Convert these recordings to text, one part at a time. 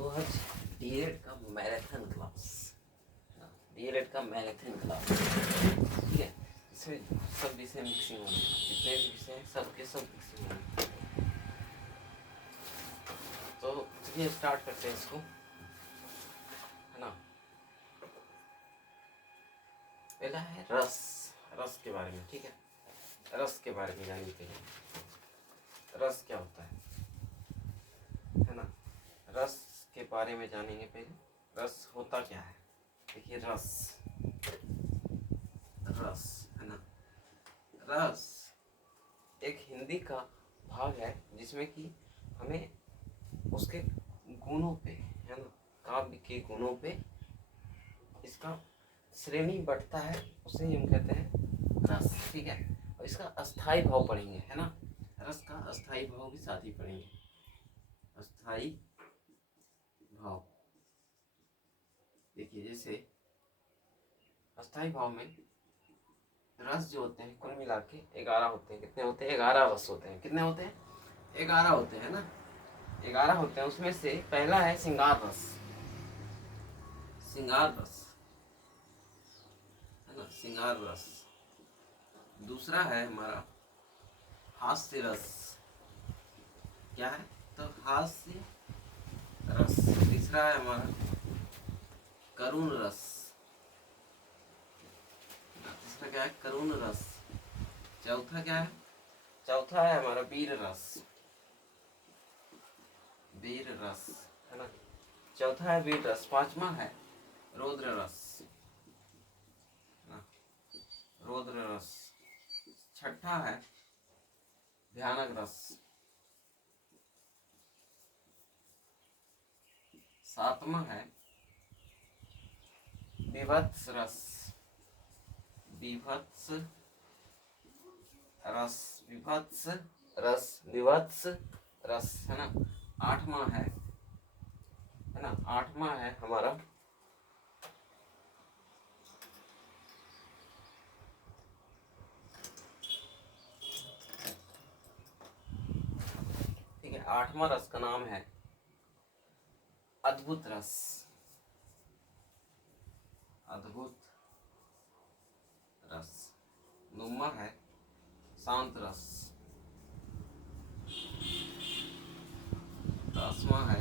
तो आज डीएलएड का मैराथन क्लास, डीएलएड का मैराथन क्लास, ठीक है। इसमें सब विषय मिक्सिंग होंगे, जितने भी विषय हैं सबके सब मिक्सिंग होंगे। तो चलिए स्टार्ट करते हैं इसको, है ना। पहला है रस, रस के बारे में, ठीक है। रस के बारे में जानिए पहले, रस क्या होता है ना। रस के बारे में जानेंगे पहले, रस होता क्या है। देखिए रस, रस है ना, रस एक हिंदी का भाग है जिसमें कि हमें उसके गुणों पे, है ना, काव्य के गुणों पे इसका श्रेणी बढ़ता है, उसे हम कहते हैं रस, ठीक है। और इसका अस्थाई भाव पढ़ेंगे, है ना। रस का अस्थाई भाव भी साथ ही पढ़ेंगे, अस्थाई भाव। देखिए जैसे अस्थाई भाव में रस जो होते हैं कुल मिला के 11 होते हैं। कितने होते हैं? 11 रस होते हैं। कितने होते हैं? 11 होते हैं ना, 11 होते हैं। उसमें से पहला है श्रृंगार रस, श्रृंगार रस है ना, श्रृंगार रस। दूसरा है हमारा हास्य रस, क्या है? तो हास्य रस। तीसरा है हमारा करुण रस, तीसरा क्या है? करुण रस। चौथा क्या है? चौथा है हमारा वीर रस, वीर रस है ना, चौथा है वीर रस। पांचवा है रौद्र रस, रौद्र रस। छठा है भयानक रस। सातवां है विभत्स रस, विभत्स रस, विभत्स रस, विभत्स रस है ना। आठवां है ना, आठवां है हमारा ठीक है, आठवां रस का नाम है अद्भुत रस, अद्भुत रस। नौवां है शांत रस। 10वां है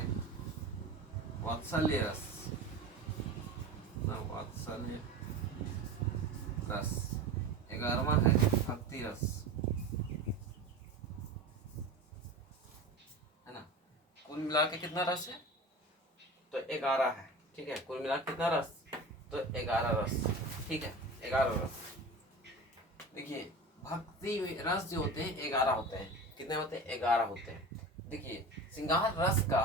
वात्सल्य रस, वात्सल्य रस। 11वां है भक्ति रस, है ना। कुल मिला के कितना रस है? तो 11 है, ठीक है। कुल मिला के कितना रस? तो 11 रस, ठीक है, 11 रस। देखिए भक्ति रस जो होते हैं 11 होते हैं। कितने होते हैं? 11 होते हैं। देखिए श्रृंगार रस का,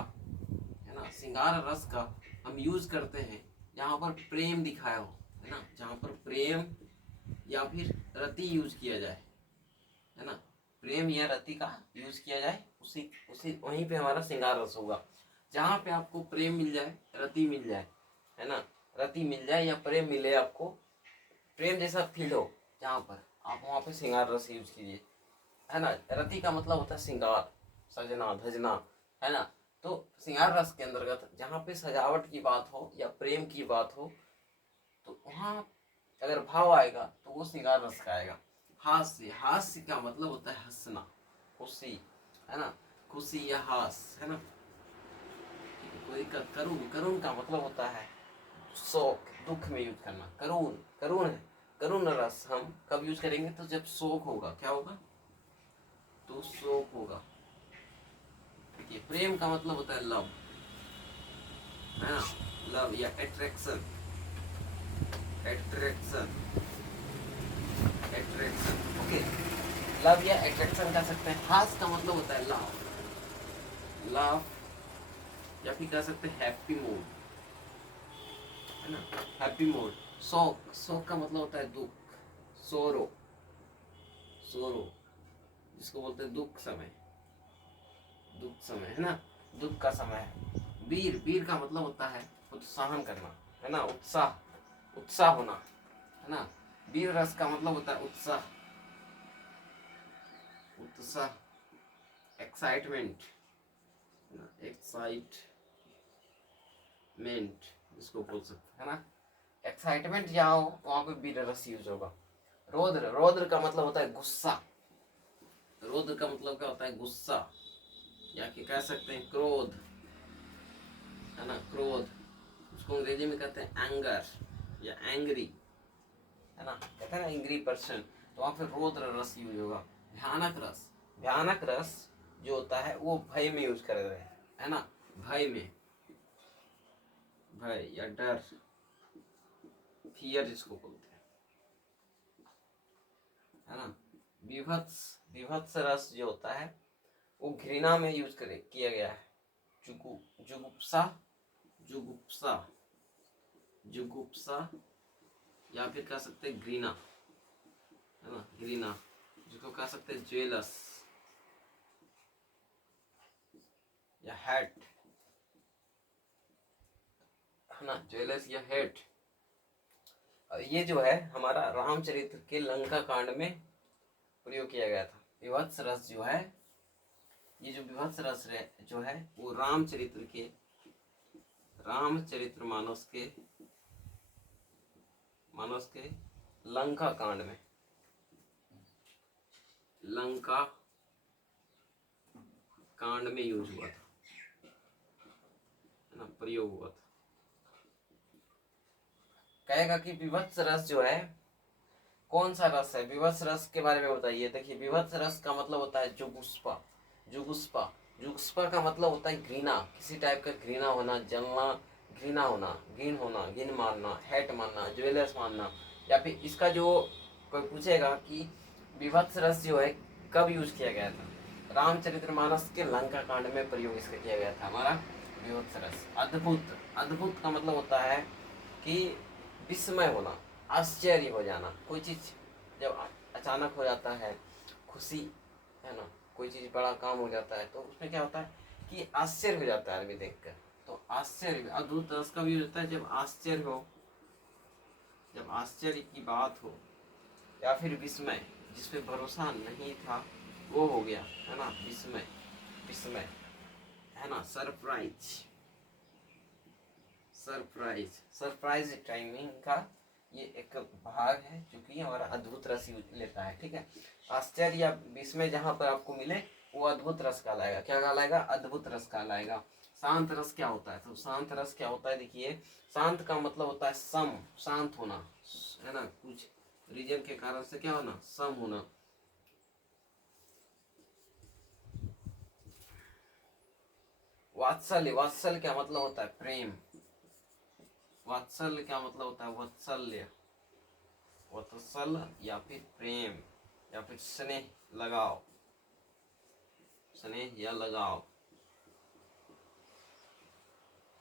है ना, श्रृंगार रस का हम यूज करते हैं जहाँ पर प्रेम दिखाया हो, है ना, जहाँ पर प्रेम या फिर रति यूज किया जाए, है ना, प्रेम या रति का यूज किया जाए, उसी उसी वहीं पे हमारा श्रृंगार रस होगा। जहाँ पे आपको प्रेम मिल जाए, रति मिल जाए, है ना, रति मिल जाए या प्रेम मिले, आपको प्रेम जैसा फील हो जहाँ पर, आप वहाँ पे श्रृंगार रस यूज कीजिए, है ना। रति का मतलब होता है श्रृंगार, सजना धजना, है ना। तो श्रृंगार रस के अंतर्गत जहाँ पे सजावट की बात हो या प्रेम की बात हो, तो वहाँ अगर भाव आएगा तो वो श्रृंगार रस का आएगा। हास्य, हास्य का मतलब होता है हंसना, खुशी, है ना, खुशी या हास, है ना। कोई का करुण, करुण का मतलब होता है शोक, दुख में यूज करना। करुण, करुण है, करुण रस हम कब यूज करेंगे? तो जब शोक होगा। क्या होगा? तो शोक होगा। देखिए प्रेम का मतलब होता है लव, है ना, लव या attraction, attraction, attraction, okay. Love या अट्रैक्शन कह सकते हैं। हास का मतलब होता है लव, लव, या फिर कह सकते हैं हैप्पी मूड, है ना, हैप्पी मूड। शोक, शोक का मतलब होता है दुख, सोरो, सोरो जिसको बोलते हैं दुख समय, दुख समय, है ना, दुख का समय है। वीर, वीर का मतलब होता है उत्साहन करना, है ना, उत्साह, उत्साह होना, है ना। वीर रस का मतलब होता है उत्साह, उत्साह, एक्साइटमेंट, एक्साइट, मेंट इसको बोल सकते है ना। एक्साइटमेंट जहाँ हो वहां पे वीर रस यूज होगा। रौद्र, रौद्र का मतलब होता है गुस्सा। रौद्र का मतलब क्या होता है? गुस्सा, या कि कह सकते हैं क्रोध, है ना, क्रोध। उसको अंग्रेजी में कहते हैं एंगर या एंग्री, है ना, कहते हैं ना एंग्री पर्सन, तो वहां पे रौद्र रस यूज होगा। भयानक रस, भयानक रस जो होता है वो भय में यूज कर रहे हैं, है ना, भय में, भय या डर, फियर जिसको बोलते हैं, है ना। विभत्स, विभत्स रस जो होता है वो घृणा में यूज करे किया गया है। जुगुप्सा, जुगुप्सा, जुगुप्सा, या फिर कह सकते हैं घृणा, है ना, घृणा, जिसको कह सकते हैं जेलस या हेट, है ना, जेलस या हेट। ये जो है हमारा रामचरित्र के लंका कांड में प्रयोग किया गया था। विभत्स रस जो है, ये जो विभत्स रस जो है वो रामचरित्र के, रामचरित्र मानस के, मानस के लंका कांड में, लंका कांड में यूज हुआ था, है ना, प्रयोग हुआ था। कहेगा कि विभत्स रस जो है कौन सा रस है? विभत्स रस के बारे में बताइए। देखिए विभत्स रस का मतलब होता है जुगुस्पा, जुगुस्पा, जुगुस्पा का मतलब होता है घृणा, किसी टाइप का घृणा होना, जलना, घृणा होना, घृण होना, घिन मानना, हेट मानना, ज्वेलर्स मानना। या फिर इसका जो कोई पूछेगा कि विभत्स रस जो है कब यूज किया गया था, रामचरितमानस के लंका कांड में प्रयोग इसका किया गया था हमारा विभत्स रस। अद्भुत, अद्भुत का मतलब होता है कि विस्मय होना, आश्चर्य हो जाना। कोई चीज जब अचानक हो जाता है, खुशी, है ना, कोई चीज बड़ा काम हो जाता है तो उसमें क्या होता है कि आश्चर्य हो जाता है आदमी देखकर। तो आश्चर्य, अद्भुत रस का भी होता है जब आश्चर्य हो, जब आश्चर्य की बात हो, या फिर विस्मय, जिसपे भरोसा नहीं था वो हो गया, है ना, विस्मय, विस्मय, है ना, सरप्राइज, सरप्राइज, सरप्राइज टाइमिंग का ये एक भाग है जो कि हमारा अद्भुत रस लेता है। ठीक है, आश्चर्य या विस्मय जहां पर आपको मिले वो अद्भुत रस कहलाएगा। क्या कहलाएगा? अद्भुत रस कहलाएगा। शांत रस क्या होता है? तो शांत रस क्या होता है, देखिए शांत का मतलब होता है सम, शांत होना, है ना, कुछ रीजन के कारण से क्या होना, सम होना। वात्सल्य, वात्सल्य क्या मतलब होता है? प्रेम। वात्सल्य क्या मतलब होता है? वात्सल्य, वात्सल या फिर प्रेम या फिर स्नेह, लगाव, स्नेह या लगाव,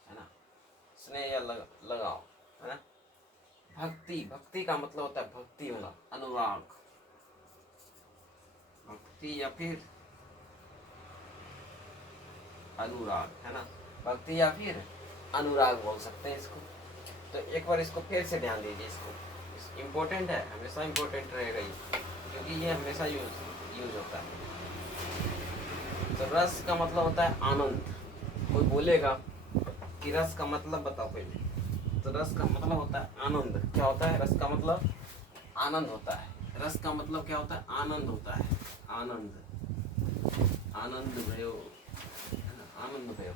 है ना, स्नेह या लगाव, है ना। भक्ति, भक्ति का मतलब होता है भक्ति होना, अनुराग, भक्ति या फिर अनुराग, है ना, भक्ति या फिर अनुराग बोल सकते हैं इसको। तो एक बार इसको फिर से ध्यान दीजिए, इसको इम्पोर्टेंट है, हमेशा इम्पोर्टेंट रहेगा ये, क्योंकि ये हमेशा यूज होता है। तो रस का मतलब होता है आनंद। कोई बोलेगा कि रस का मतलब बताओ पहले, तो रस का मतलब होता है आनंद। क्या होता है? रस का मतलब आनंद होता है। रस का मतलब क्या होता है? आनंद होता है, आनंद, आनंद भयो, आनंद भयो।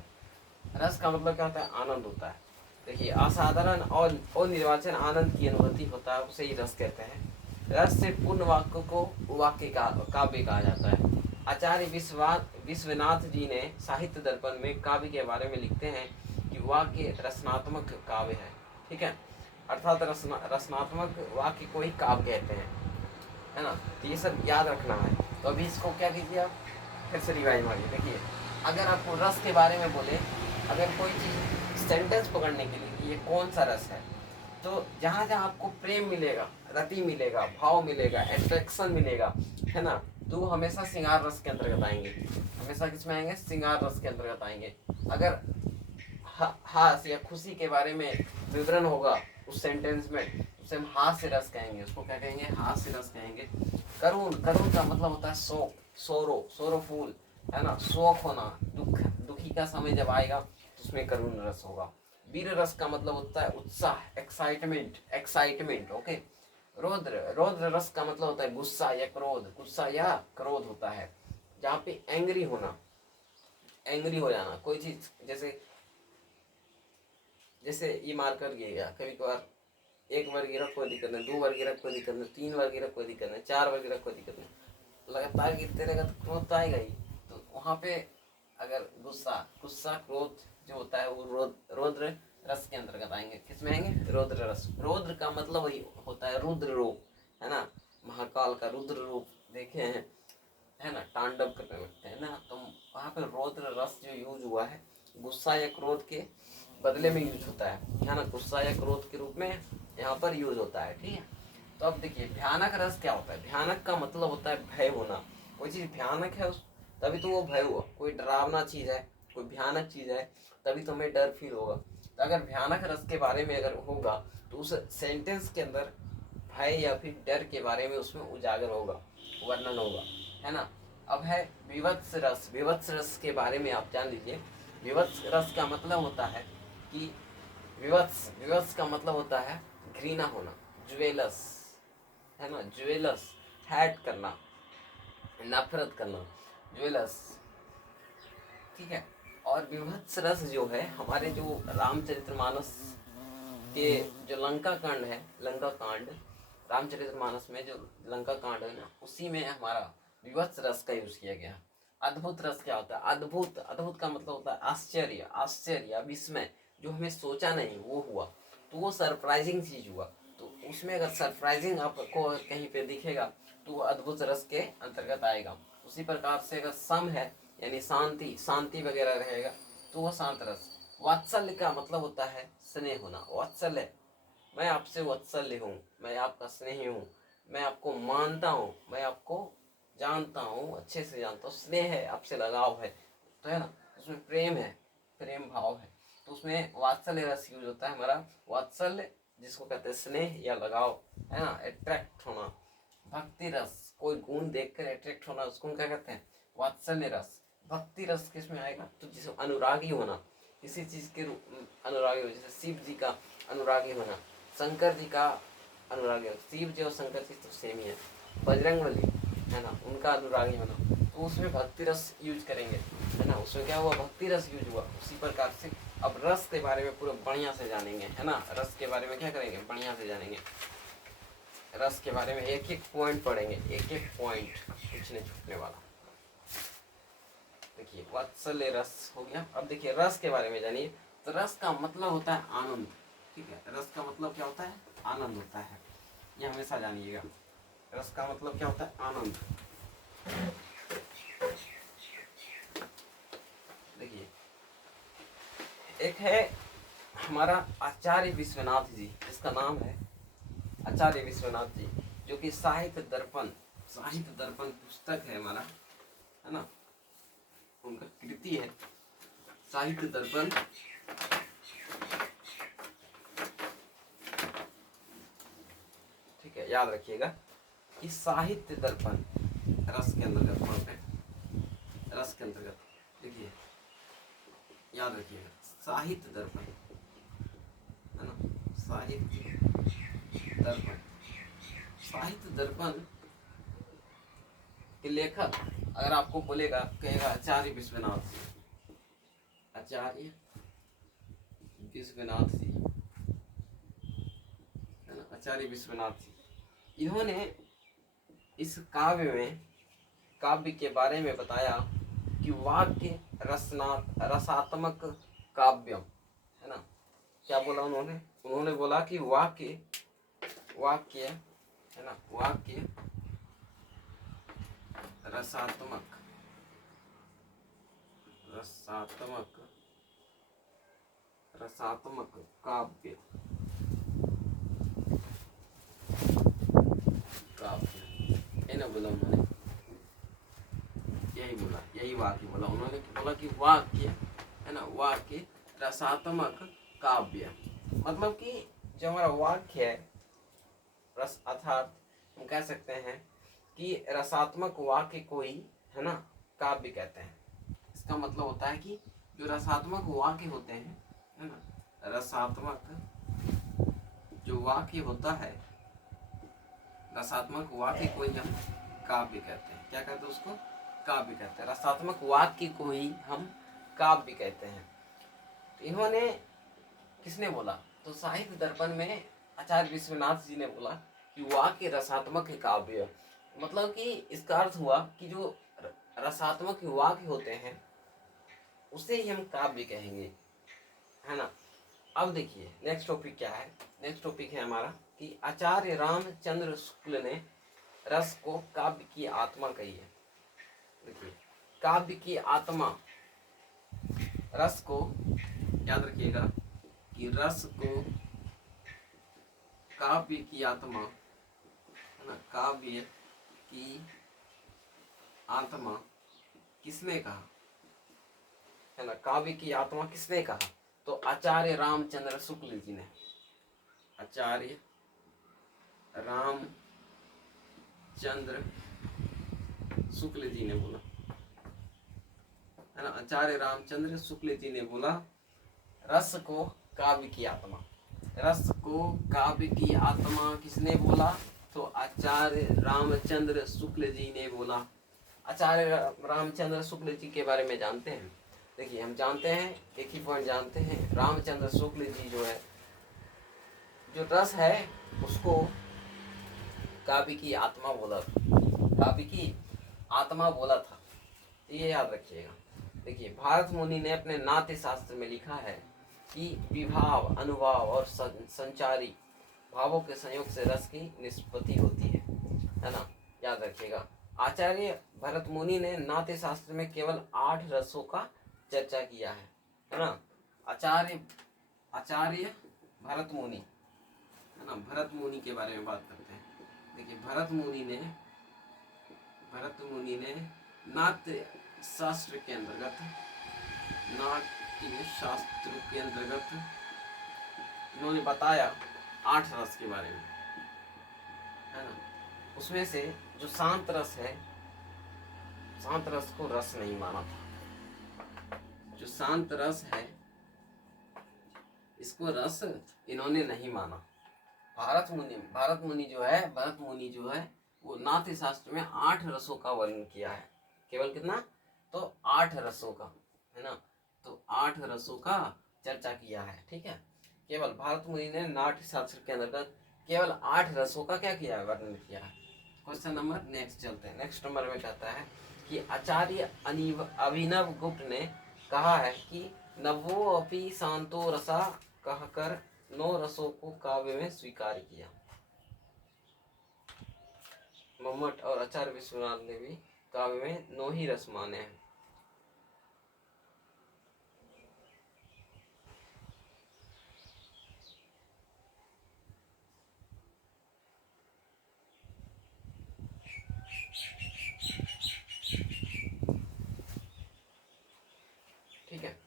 रस का मतलब क्या होता है? आनंद होता है। देखिए असाधारण और निर्वाचन आनंद की अनुभूति होता है, उसे ही रस कहते हैं। रस से पूर्ण वाक्य को वाक्य काव्य कहा जाता है। आचार्य विश्वनाथ जी ने साहित्य दर्पण में काव्य के बारे में लिखते हैं कि वाक्य रचनात्मक काव्य है। ठीक है, अर्थात रचनात्मक वाक्य को ही काव्य कहते हैं, है ना। तो ये सब याद रखना है। तो अभी इसको क्या कीजिए आप, फिर से रिवाइज मारिए। देखिए अगर आपको रस के बारे में बोले, अगर कोई चीज़ सेंटेंस पकड़ने के लिए कि ये कौन सा रस है, तो जहाँ जहाँ आपको प्रेम मिलेगा, रति मिलेगा, भाव मिलेगा, एट्रैक्शन मिलेगा, है ना, तो वो हमेशा श्रृंगार रस के अंतर्गत आएंगे। हमेशा किसमें आएंगे? श्रृंगार रस के अंतर्गत आएंगे। अगर हास या खुशी के बारे में विवरण होगा उस सेंटेंस में, उसे हम हास्य रस कहेंगे। उसको क्या कहेंगे? हास्य रस कहेंगे। करुण, करुण का मतलब होता है शोक, सोरो, सोरोफुल, है ना, शोक होना, दुख, दुखी का समय जब आएगा तो उसमें करुण रस होगा। वीर रस का मतलब होता है उत्साह, एक्साइटमेंट, एक्साइटमेंट। ओके। रौद्र, रौद्र रस का मतलब होता है गुस्सा या क्रोध, गुस्सा या क्रोध होता है, जहाँ पे एंग्री होना, एंग्री हो जाना कोई चीज, जैसे जैसे ये मार कर गया कभी कभार, एक बार गिरा कोई दिक्कत नहीं, 2 बार गिरा कोई दिक्कत नहीं, 3 बार गिरा कोई दिक्कत नहीं, 4 बार गिरा कोई दिक्कत नहीं, लगातार गिरते रहेगा तो क्रोध तो आएगा ही। तो वहाँ पे अगर गुस्सा, गुस्सा क्रोध जो होता है वो रौद्र रस के अंतर्गत आएंगे। किसमें आएंगे? रौद्र रस। रौद्र का मतलब वही होता है रुद्र रूप, है ना, महाकाल का रुद्र रूप देखे हैं, है ना, तांडव करने लगते हैं ना, तो वहाँ पे रौद्र रस जो यूज हुआ है गुस्सा या क्रोध के बदले में यूज होता है ना, गुस्सा या क्रोध के रूप में यहाँ पर यूज होता है। ठीक है। तो अब देखिए भयानक रस क्या होता है। भयानक का मतलब होता है भय होना, कोई चीज भयानक है उस तभी तो वो भय हुआ, कोई डरावना चीज है, कोई भयानक चीज है तभी तो हमें डर फील होगा। तो अगर भयानक रस के बारे में अगर होगा तो उस सेंटेंस के अंदर भय या फिर डर के बारे में उसमें उजागर होगा, वर्णन होगा, है ना। अब है विवत्स रस। विवत्स रस के बारे में आप जान लीजिए। विवत्स रस का मतलब होता है कि विवत्स, विवत्स का मतलब होता है घृणा होना, ज्वेलस, है ना, ज्वेलस, हैट करना, नफरत करना, ज्वेलस। ठीक है। और विभत्स रस जो है हमारे जो रामचरितमानस के जो लंका कांड है, लंका कांड, रामचरितमानस में जो लंका कांड है ना, उसी में हमारा विभत्स रस का यूज किया गया। अद्भुत रस क्या होता है? अद्भुत, अद्भुत का मतलब होता है आश्चर्य, आश्चर्य, विस्मय, जो हमें सोचा नहीं वो हुआ, तो वो सरप्राइजिंग चीज हुआ। तो उसमें अगर सरप्राइजिंग आपको कहीं पे दिखेगा तो वो अद्भुत रस के अंतर्गत आएगा। उसी प्रकार से अगर सम है यानी शांति, शांति वगैरह रहेगा तो वो शांत रस। वात्सल्य का मतलब होता है स्नेह होना। वात्सल्य, मैं आपसे वात्सल्य हूँ, मैं आपका स्नेही हूँ, मैं आपको मानता हूँ, मैं आपको जानता हूँ, अच्छे से जानता हूँ, स्नेह है, आपसे लगाव है, तो है ना, उसमें प्रेम है, प्रेम भाव है, तो उसमें वात्सल्य रस यूज होता है हमारा। वात्सल्य जिसको कहते हैं स्नेह या लगाव, है ना, अट्रैक्ट होना। भक्ति रस, कोई गुण देखकर अट्रैक्ट होना, उसको क्या कहते हैं? वात्सल्य रस। भक्ति रस किस में आएगा? तो जिसे अनुरागी होना, किसी चीज के अनुरागी हो, जैसे शिव जी का अनुरागी होना, शंकर जी का अनुरागी होना, शिव जी और शंकर जी तो सेम ही है, बजरंगबली, है ना, उनका अनुरागी होना, तो उसमें भक्ति रस यूज करेंगे, है ना, उसमें क्या हुआ? भक्ति रस यूज हुआ। उसी प्रकार से अब रस के बारे में पूरा बढ़िया से जानेंगे, है ना, रस के बारे में क्या करेंगे? बढ़िया से जानेंगे। रस के बारे में एक एक पॉइंट पढ़ेंगे, एक एक पॉइंट, कुछ नहीं छूटने वाला। देखिए वात्सल्य रस हो गया। अब देखिए रस के बारे में जानिए। तो रस का मतलब होता है आनंद। ठीक है, रस का मतलब क्या होता है? आनंद होता है, ये हमेशा जानिएगा। रस का मतलब क्या होता है? आनंद। देखिए एक है हमारा आचार्य विश्वनाथ जी, जिसका नाम है आचार्य विश्वनाथ जी, जो कि साहित्य दर्पण, साहित्य दर्पण पुस्तक है हमारा, है ना, उनका कृति है साहित्य दर्पण। ठीक है, याद रखिएगा कि साहित्य दर्पण रस के अंतर्गत पढ़ते हैं, रस के अंतर्गत। देखिए याद रखिएगा साहित्य दर्पण, है ना, साहित्य दर्पण। साहित्य दर्पण के लेखक अगर आपको बोलेगा, कहेगा आचार्य विश्वनाथ जी, आचार्य विश्वनाथ जी, है ना, आचार्य विश्वनाथ जी। इन्होंने इस काव्य में, काव्य के बारे में बताया कि वाक्य रसात्मक काव्यम, है ना। क्या बोला उन्होंने? उन्होंने बोला कि वाक्य, वाक्य, है ना, वाक्य रसात्मक, रसात्मक, रसात्मक काव्य, काव्य, है ना, बोला उन्होंने, यही बोला, यही वाक्य बोला उन्होंने, बोला कि वाक्य, है ना, वाक्य रसात्मक काव्य, मतलब कि जो हमारा वाक्य है रस, अर्थात हम कह सकते हैं कि रसात्मक वाक्य को ही, है ना, काव्य कहते हैं। इसका मतलब होता है कि जो रसात्मक वाक्य होते हैं, है ना, रसात्मक जो वाक्य होता है, रसात्मक वाक्य को ही हम काव्य कहते हैं। क्या कहते हैं उसको? काव्य कहते हैं। रसात्मक वाक्य को ही हम काव्य कहते हैं। तो इन्होंने, किसने बोला? तो साहित्य दर्पण में आचार्य विश्वनाथ जी ने बोला कि वाक्य रसात्मक काव्य, मतलब कि इसका अर्थ हुआ कि जो रसात्मक वाक्य होते हैं उसे ही हम काव्य कहेंगे, है ना। अब देखिए नेक्स्ट टॉपिक क्या है। नेक्स्ट टॉपिक है हमारा कि आचार्य रामचंद्र शुक्ल ने रस को काव्य की आत्मा कही है। देखिए, काव्य की आत्मा, रस को, याद रखिएगा कि रस को काव्य की आत्मा, है ना, काव्य की आत्मा किसने कहा, है ना, काव्य की आत्मा किसने कहा? तो आचार्य रामचंद्र शुक्ल जी ने, आचार्य रामचंद्र शुक्ल जी ने बोला, है ना, आचार्य रामचंद्र शुक्ल जी ने बोला रस को काव्य की आत्मा। रस को काव्य की आत्मा किसने बोला? तो आचार्य रामचंद्र शुक्ल जी ने बोला। आचार्य रामचंद्र शुक्ल जी के बारे में जानते हैं। देखिए, हम जानते हैं, एक ही पॉइंट जानते हैं, रामचंद्र शुक्ल जी जो है, जो रस है उसको काव्य की आत्मा बोला, काव्य की आत्मा बोला था, ये याद रखिएगा। देखिए, भारत मुनि ने अपने नाट्य शास्त्र में लिखा है कि विभाव, अनुभाव और संचारी भावों के संयोग से रस की निष्पत्ति होती है ना, याद रखिएगा। आचार्य भरत मुनि ने नाट्य शास्त्र में केवल 8 रसों का चर्चा किया है ना। आचार्य भरत मुनि, है ना, भरत मुनि के बारे में बात करते हैं। देखिए, भरत मुनि ने नाट्य शास्त्र के अंतर्गत इन्होंने बताया 8 रस के बारे में, है ना। उसमें से जो शांत रस है, शांत रस को रस नहीं माना था। जो शांत रस है इसको रस इन्होंने नहीं माना। भरत मुनि जो है वो नाट्य शास्त्र में 8 रसों का वर्णन किया है। केवल कितना? तो 8 रसों का, है ना। तो 8 रसों का चर्चा किया है, ठीक है। केवल भरत मुनि ने नाट्य शास्त्र के अंतर्गत केवल 8 रसों का क्या किया है? वर्णन किया है। क्वेश्चन नंबर नेक्स्ट चलते हैं। नेक्स्ट नंबर में कहता है कि आचार्य अभिनव गुप्त ने कहा है कि नवो अपि शांतो रसा कहकर 9 रसों को काव्य में स्वीकार किया। मम्मट और आचार्य विश्वनाथ ने भी काव्य में 9 ही रस माने हैं। ठीक है,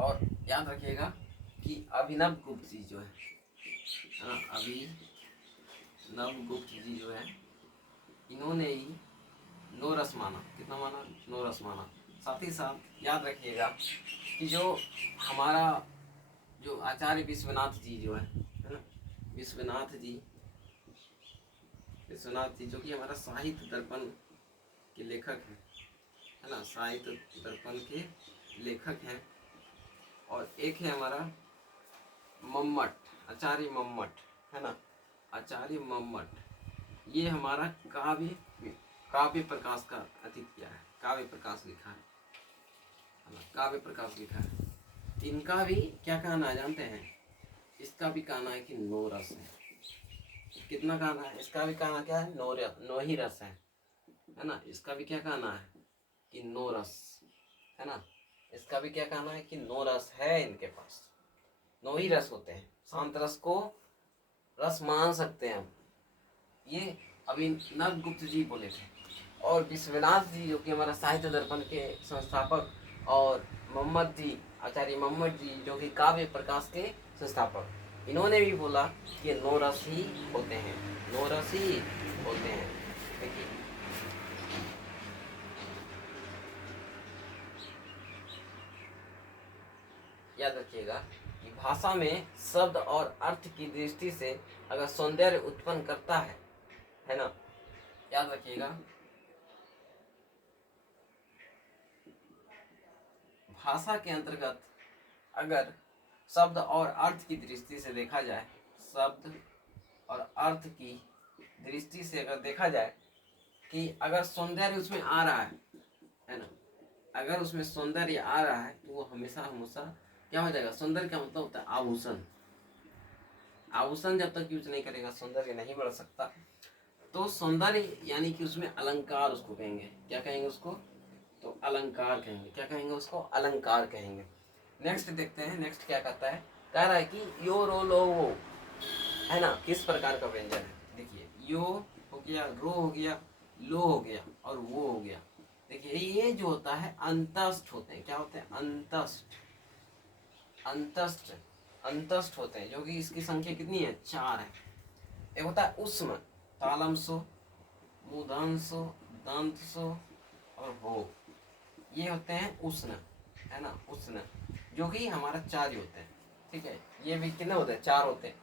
और याद रखिएगा कि अभिनव गुप्त जी जो है, अभिनव गुप्त जी जो है, इन्होंने ही 9 रस माना। कितना माना? 9 रस माना। साथ ही साथ याद रखिएगा कि जो हमारा जो आचार्य विश्वनाथ जी जो है ना, विश्वनाथ जी जो कि हमारा साहित्य दर्पण के लेखक हैं, है ना, साहित्य दर्पण के लेखक हैं। और एक है हमारा मम्मट, आचार्य मम्मट, है ना, आचार्य मम्मट, ये हमारा काव्य प्रकाश का अधिक किया है, काव्य प्रकाश लिखा है ना, काव्य प्रकाश लिखा है। इनका भी क्या कहना है जानते हैं? इसका भी कहना है कि 9 रस है। कितना कहना है? इसका भी कहना क्या है? 9 ही रस है ना। इसका भी क्या कहना है कि 9 रस, है ना। इसका भी क्या कहना है कि 9 रस है इनके पास। 9 ही रस होते हैं। शांत रस को रस मान सकते हैं हम, ये अभिनव गुप्त जी बोले थे। और विश्वनाथ जी जो कि हमारा साहित्य दर्पण के संस्थापक, और मोहम्मद जी, आचार्य मोहम्मद जी जो कि काव्य प्रकाश के संस्थापक, इन्होंने भी बोला कि 9 रस ही होते हैं, 9 रस ही होते हैं। देखिए, याद रखिएगा कि भाषा में शब्द और अर्थ की दृष्टि से अगर सौंदर्य उत्पन्न करता है ना, याद रखिएगा भाषा के अंतर्गत अगर शब्द और अर्थ की दृष्टि से देखा जाए, शब्द और अर्थ की दृष्टि से अगर देखा जाए कि अगर सौंदर्य उसमें आ रहा है ना, अगर उसमें सौंदर्य आ रहा है तो वो हमेशा हमेशा क्या हो जाएगा, सौंदर्य का मतलब होता है आभूषण। आभूषण जब तक यूज नहीं करेगा सौंदर्य नहीं बढ़ सकता। तो सौंदर्य यानी कि उसमें अलंकार उसको कहेंगे, क्या कहेंगे उसको, तो अलंकार कहेंगे। क्या कहेंगे उसको, अलंकार कहेंगे। नेक्स्ट देखते हैं, नेक्स्ट क्या कहता है, कह रहा है कि यो रो लो वो, है ना, किस प्रकार का व्यंजन है। देखिए यो हो गया, रो हो गया, लो हो गया और वो हो गया। देखिए ये जो होता है अंतस्थ होते हैं। क्या होते हैं, अंतस्थ, अंतस्थ, अंतस्थ होते हैं, जो कि इसकी संख्या कितनी है, 4 है। एक होता है उष्म, तालमसो, मूर्धन्यसो, दंतसो और वो, ये होते हैं उष्ण, है ना, उष्ण, जो कि हमारा 4 ही होते हैं। ठीक है, ये भी कितने होते हैं, 4 होते हैं।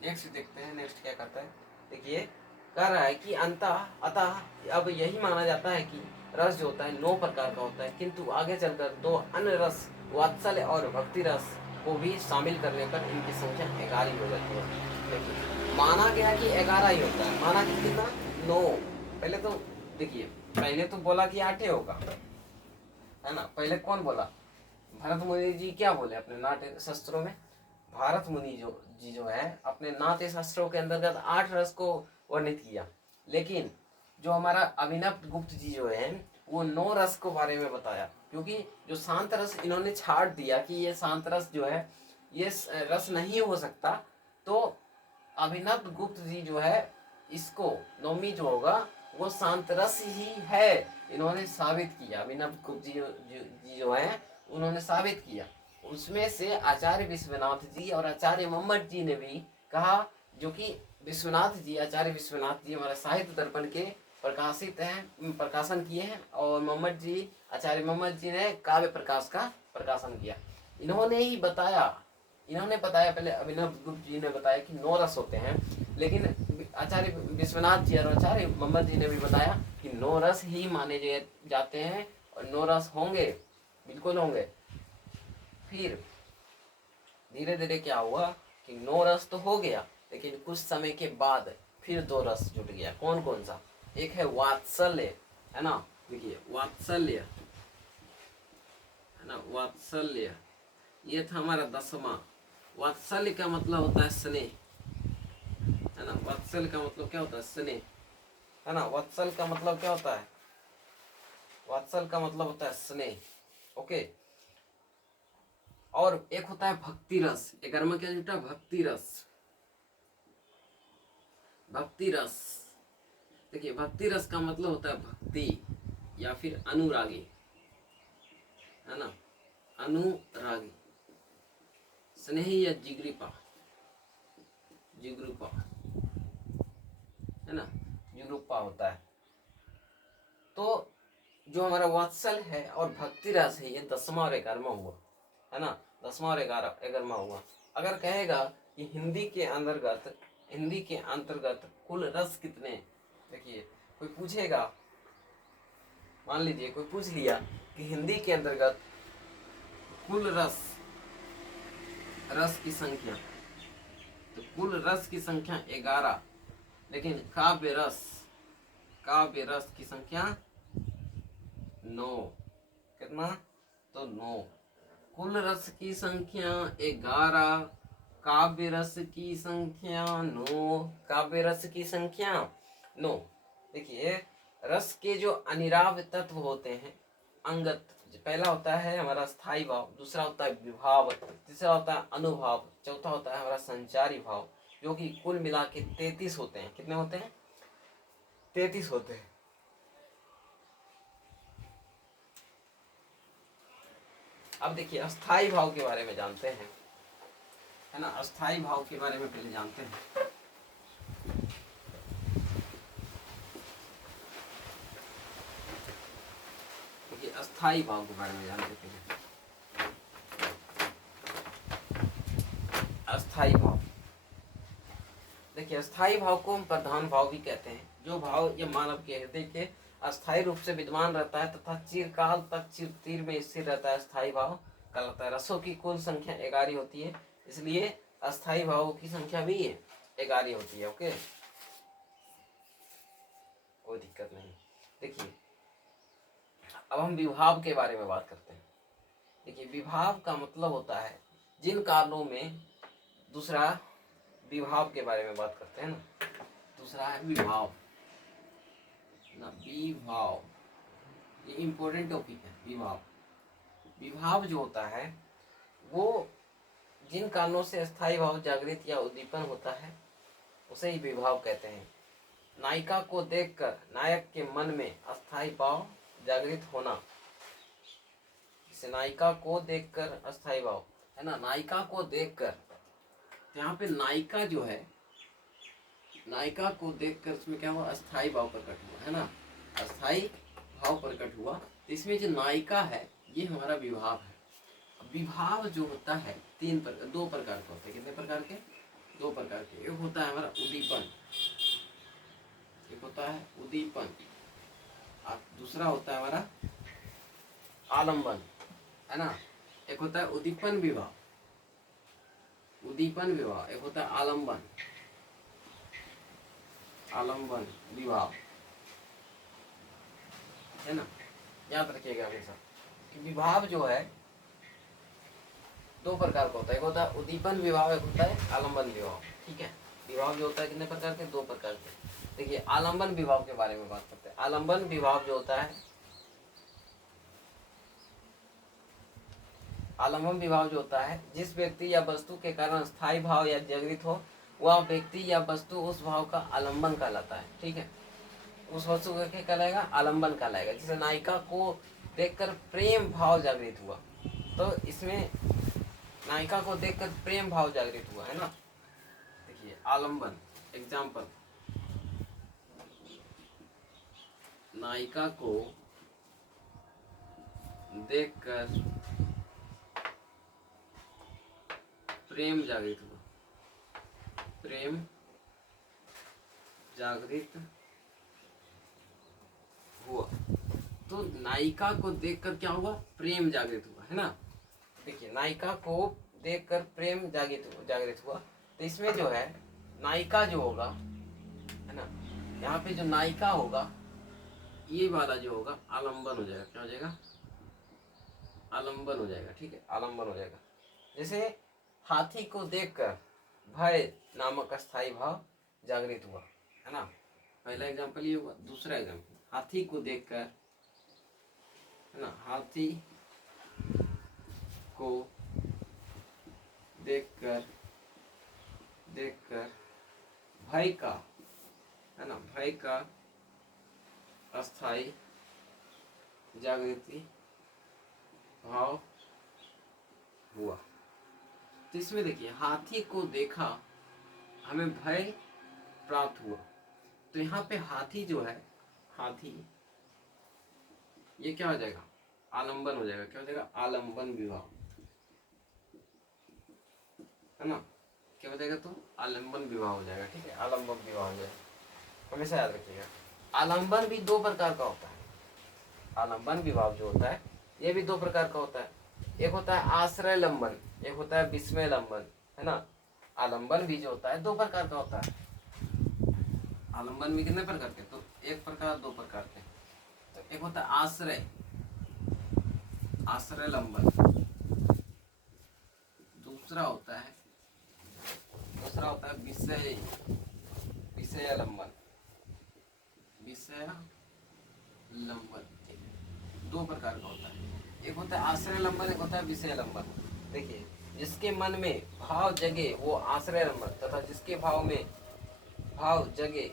नेक्स्ट देखते हैं, नेक्स्ट क्या करता है। देखिए कह रहा है कि अतः अब यही माना जाता है कि रस जो होता है 9 प्रकार का होता है, किंतु आगे चलकर 2 अन्य रस वात्सल्य और भक्ति रस को भी शामिल करने पर इनकी संख्या 11 ही हो जाती है। माना गया कि 11 ही होता है, माना कि कितना, 9। पहले तो देखिए, पहले तो बोला कि 8 होगा, है ना। पहले कौन बोला, भरत मुनि जी क्या बोले अपने नाट्य शास्त्रों में, भारत मुनि जी जो है अपने नाट्य शास्त्रों के अंतर्गत 8 रस को वर्णित किया। लेकिन जो हमारा अभिनव गुप्त जी जो है वो 9 रस को बारे में बताया, क्योंकि जो शांत रस इन्होंने छाड़ दिया कि ये शांत रस जो है ये रस नहीं हो सकता, तो अभिनव गुप्त जी जो है इसको नौमी जो होगा वो शांत रस ही है, इन्होंने साबित किया। अभिनव गुप्त जी जो है उन्होंने साबित किया। उसमें से आचार्य विश्वनाथ जी और आचार्य मोहम्मद जी ने भी कहा, जो कि विश्वनाथ जी, आचार्य विश्वनाथ जी हमारे साहित्य दर्पण के प्रकाशित हैं, प्रकाशन किए हैं, और मोहम्मद जी, आचार्य मोहम्मद जी ने काव्य प्रकाश का प्रकाशन किया। इन्होंने ही बताया, इन्होंने बताया, पहले अभिनव गुप्त जी ने बताया कि 9 रस होते हैं, लेकिन आचार्य विश्वनाथ जी और आचार्य मोहम्मद जी ने भी बताया कि 9 रस ही माने जाते हैं और 9 रस होंगे, बिल्कुल होंगे। फिर धीरे धीरे क्या हुआ कि 9 रस तो हो गया, लेकिन कुछ समय के बाद फिर 2 रस जुट गया। कौन कौन सा, एक है वात्सल्य, है ना, देखिए वात्सल्य, है ना, वात्सल्य, ये था हमारा 10वां। वात्सल्य का मतलब होता है स्नेह, है ना, वात्सल्य का मतलब क्या होता है, स्नेह, है ना। वत्सल का मतलब क्या होता है, वात्सल का मतलब होता है स्नेह। ओके, और एक होता है भक्ति रस। 11वां क्या जुटा, भक्ति रस, भक्ति रस। देखिए भक्ति रस का मतलब होता है भक्ति या फिर अनुरागी, है ना, अनुरागी, स्नेही या जिगृपा, जिगृपा, है ना, जिगृपा होता है। तो जो हमारा वात्सल है और भक्ति रस है, ये 10वां और 11वां हुआ, है ना, 10वां और 11वां हुआ। अगर कहेगा कि हिंदी के अंतर्गत कुल रस कितने, देखिए कोई पूछेगा, मान लीजिए कोई पूछ लिया कि हिंदी के अंतर्गत कुल रस की संख्या, तो कुल रस की संख्या 11, लेकिन काव्य रस की संख्या 9। कितना, तो 9। कुल रस की संख्या 11, काव्य रस की संख्या 9, काव्य रस की संख्या 9। देखिए रस के जो अनिराव तत्व होते हैं, अंगत, पहला होता है हमारा स्थायी भाव, दूसरा होता है विभाव, तीसरा होता है अनुभाव, चौथा होता है हमारा संचारी भाव, जो कि कुल मिला के 33 होते हैं। कितने होते हैं, 33 होते हैं। अब देखिए अस्थाई भाव के बारे में जानते हैं, है ना, अस्थाई भाव के बारे में पहले जानते हैं। देखिए अस्थाई भाव के बारे में जानते हैं। अस्थाई भाव। देखिए अस्थाई भाव को हम प्रधान भाव भी कहते हैं। जो भाव ये मानव के हृदय के अस्थाई रूप से विद्यमान रहता है तथा चिरकाल तक चिरतीर में स्थिर रहता है, अस्थाई भाव कहलाता है। रसों की कुल संख्या 11 होती है, इसलिए अस्थाई भावों की संख्या भी 11 होती है। ओके, कोई दिक्कत नहीं। देखिए अब हम विभाव के बारे में बात करते हैं। देखिए विभाव का मतलब होता है जिन कारणों में, दूसरा विभाव के बारे में बात करते हैं ना, दूसरा है विभाव ना, विभाव ये इंपॉर्टेंट टॉपिक है। विभाव, विभाव जो होता है वो जिन कारणों से अस्थाई भाव जागृत या उद्दीपन होता है उसे ही विभाव कहते हैं। नायिका को देखकर नायक के मन में अस्थाई भाव जागृत होना, जैसे नायिका को देखकर अस्थाई भाव है ना, नायिका को देखकर, यहाँ पे नायिका जो है, नायिका को देखकर उसमें क्या हुआ, अस्थाई भाव प्रकट हुआ है ना, अस्थाई भाव प्रकट हुआ। तो इसमें जो नायिका है ये हमारा विभाव है। विभाव जो होता है दो प्रकार के होते हैं। कितने प्रकार के? 2 प्रकार के। एक होता है हमारा उद्दीपन, एक होता है उद्दीपन, और दूसरा होता है हमारा आलंबन, है ना। एक होता है उद्दीपन विभाव, उद्दीपन विभाव, एक होता है आलंबन, आलंबन विभाव, है ना। याद रखिएगा हमेशा कि विभाव जो है 2 प्रकार का होता है। एक होता है उद्दीपन विभाव, एक होता है आलंबन विभाव। ठीक है, विभाव जो होता है कितने प्रकार के? 2 प्रकार के। देखिए आलंबन विभाव के बारे में बात करते हैं। आलंबन विभाव जो होता है, आलंबन विभाव जो होता है, जिस व्यक्ति या वस्तु के कारण स्थायी भाव या जागृत हो वह व्यक्ति या वस्तु उस भाव का आलंबन कहलाता है। ठीक है, उस वस्तु का क्या कहलाएगा? आलंबन कहलाएगा। जैसे नायिका को देखकर प्रेम भाव जागृत हुआ, तो इसमें नायिका को देखकर प्रेम भाव जागृत हुआ, है ना। देखिए आलंबन, एग्जाम्पल, नायिका को देखकर प्रेम जागृत हुआ, प्रेम जागृत हुआ। तो नायिका को देखकर क्या हुआ? प्रेम जागृत हुआ, है ना। देखिए नायिका को देखकर प्रेम जागृत हुआ, तो इसमें जो है नायिका जो होगा, है ना, यहाँ पे जो नायिका होगा ये वाला जो होगा आलंबन हो जाएगा। क्या हो जाएगा? आलंबन हो जाएगा। ठीक है, आलंबन हो जाएगा। जैसे हाथी को देखकर भय नामक अस्थाई भाव जागृत हुआ, है ना। पहला एग्जाम्पल ये हुआ। दूसरा एग्जाम्पल, हाथी को देखकर, है ना, हाथी को देखकर भय का, है ना, भय का अस्थाई जागृति भाव हुआ। तो इसमें देखिए हाथी को देखा, हमें भय प्राप्त हुआ। तो यहाँ पे हाथी जो है, हाथी ये क्या हो जाएगा? आलंबन हो जाएगा। क्या हो जाएगा? आलंबन विभाव, है ना। क्या हो जाएगा? तो आलंबन विभाव हो जाएगा। ठीक है, आलंबन विभाव हो जाएगा। हमेशा याद रखिएगा। आलंबन भी 2 प्रकार का होता है। आलंबन विभाव जो होता है ये भी 2 प्रकार का होता है। एक होता है आश्रय लंबन, एक होता है विस्मय लंबन, है ना। आलंबन भी जो होता है 2 प्रकार का होता है। आलंबन भी कितने प्रकार के? तो 1 प्रकार, 2 प्रकार के। तो एक होता है आश्रय, आश्रय लंबन। दूसरा होता है विषय, विषय लंबन, विषय लंबन। 2 प्रकार का होता है। एक होता है आश्रय लंबन, एक होता है विषय लंबन। देखिए जिसके मन में भाव जगे वो आश्रय लंबन, तथा जिसके भाव में भाव जगे,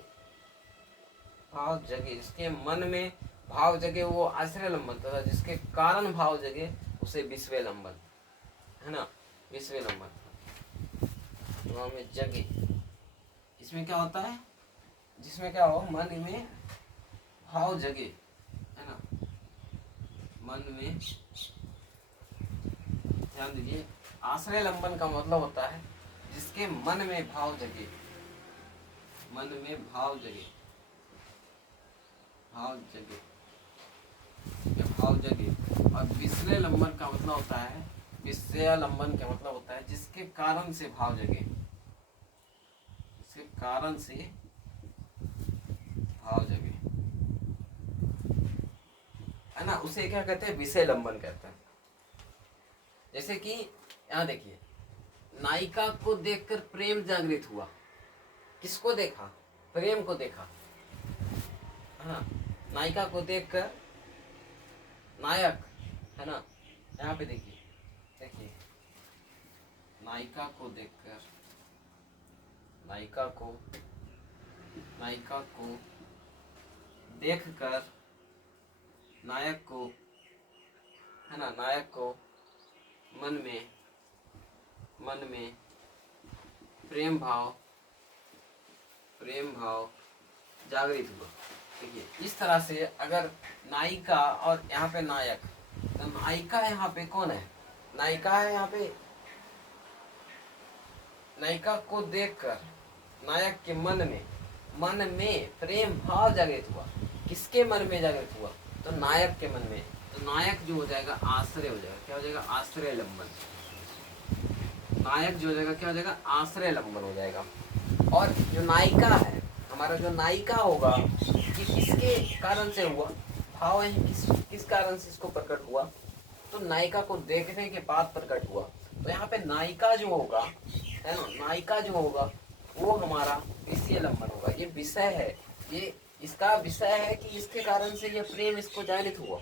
जिसके मन में भाव जगे वो आश्रय लंबन, तथा जिसके कारण भाव जगे उसे विषय लंबन, है ना। विषय लंबन भाव में जगे, इसमें क्या होता है? जिसमें क्या हो, मन में भाव जगे, है ना, मन में। ध्यान दीजिए आश्रय लंबन का मतलब होता है जिसके मन में भाव जगे, मन में भाव जगे, भाव जगे, भाव जगे। और विषय लंबन का मतलब होता है, विषय लंबन का मतलब होता है जिसके कारण से भाव जगे, जिसके कारण से भाव जगे, है ना, उसे क्या कहते हैं, विषय लंबन कहते हैं। जैसे कि यहाँ देखिए, नायिका को देखकर प्रेम जागृत हुआ। किसको देखा, प्रेम को देखा, है ना। नायिका को देखकर नायक, है ना, यहाँ पे देखिए, देखिए नायिका को देखकर, नायिका को, नायिका को देखकर नायक को, है ना, नायक को मन में, मन में प्रेम भाव, प्रेम भाव जागृत हुआ। देखिए इस तरह से अगर नायिका और यहाँ पे नायक, तो नायिका यहाँ पे कौन है, नायिका है यहाँ पे, नायिका को देखकर नायक के मन में प्रेम भाव जागृत हुआ। किसके मन में जागृत हुआ, तो नायक के मन में। तो नायक जो हो जाएगा आश्रय हो जाएगा, क्या हो जाएगा, आश्रय लंबन। नायक जो हो जाएगा क्या हो जाएगा, आश्रय लंबन हो जाएगा। और जो नायिका है, हमारा जो नायिका होगा, कि किसके कारण से हुआ भाव है, किस कारण से इसको प्रकट हुआ, तो नायिका को देखने के बाद प्रकट हुआ। तो यहाँ पे नायिका जो होगा, है ना, नायिका जो होगा वो हमारा विषय लंबन होगा। ये विषय है, ये इसका विषय है कि इसके कारण से ये प्रेम इसको जागृत हुआ,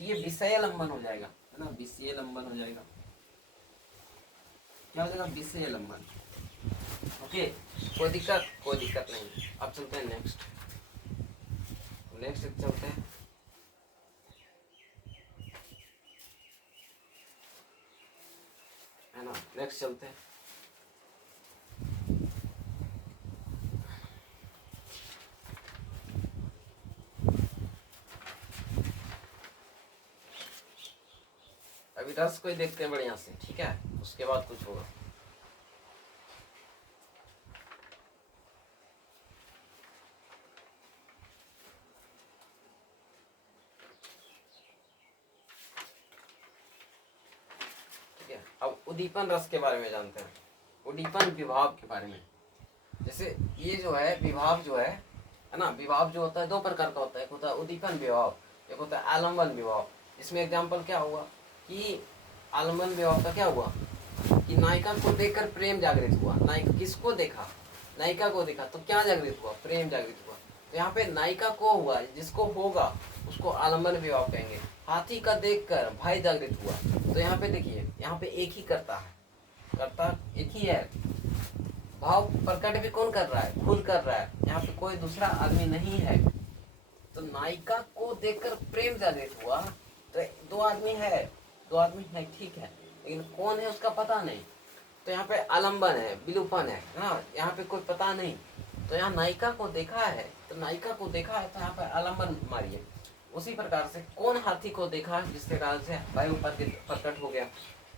ये विषय लंबन हो जाएगा, है ना, विषय लंबन हो जाएगा। क्या हो जाएगा, विषय लंबन। ओके, कोई दिक्कत नहीं। अब चलते हैं नेक्स्ट चलते हैं, है ना, नेक्स्ट चलते हैं। अभी रस को ही देखते हैं बढ़िया से, ठीक है, उसके बाद कुछ होगा। अब उद्दीपन रस के बारे में जानते हैं, उद्दीपन विभाव के बारे में। जैसे ये जो है विभाव जो है ना, विभाव जो होता है दो प्रकार का होता है, एक होता है उद्दीपन विभाव, एक होता है आलम्बन विभाव। इसमें एग्जांपल क्या हुआ कि आलम्बन विभाव का क्या हुआ कि नायिका को देखकर प्रेम जागृत हुआ। नायिका किसको देखा, नायिका को देखा, तो क्या जागृत हुआ, प्रेम जागृत हुआ। तो यहाँ पे नायिका को हुआ, जिसको होगा उसको आलम्बन विभाव कहेंगे। हाथी का देखकर भाई जागृत हुआ, तो यहाँ पे देखिए, यहाँ पे एक ही करता है, करता एक ही है, भाव प्रकट भी कौन कर रहा है, खुद कर रहा है, यहाँ पे कोई दूसरा आदमी नहीं है। तो नायिका को देखकर प्रेम जागृत हुआ, तो दो आदमी है, ठीक है, लेकिन कौन है उसका पता नहीं। तो यहाँ पे आलम्बन है, विलोपन है, हाँ, यहाँ पे कोई पता नहीं। तो यहाँ नायिका को देखा है, तो नायिका को देखा है, तो यहाँ पे आलम्बन मारिए। उसी प्रकार से कौन हाथी को देखा जिसके कारण से भाई ऊपर प्रकट हो गया,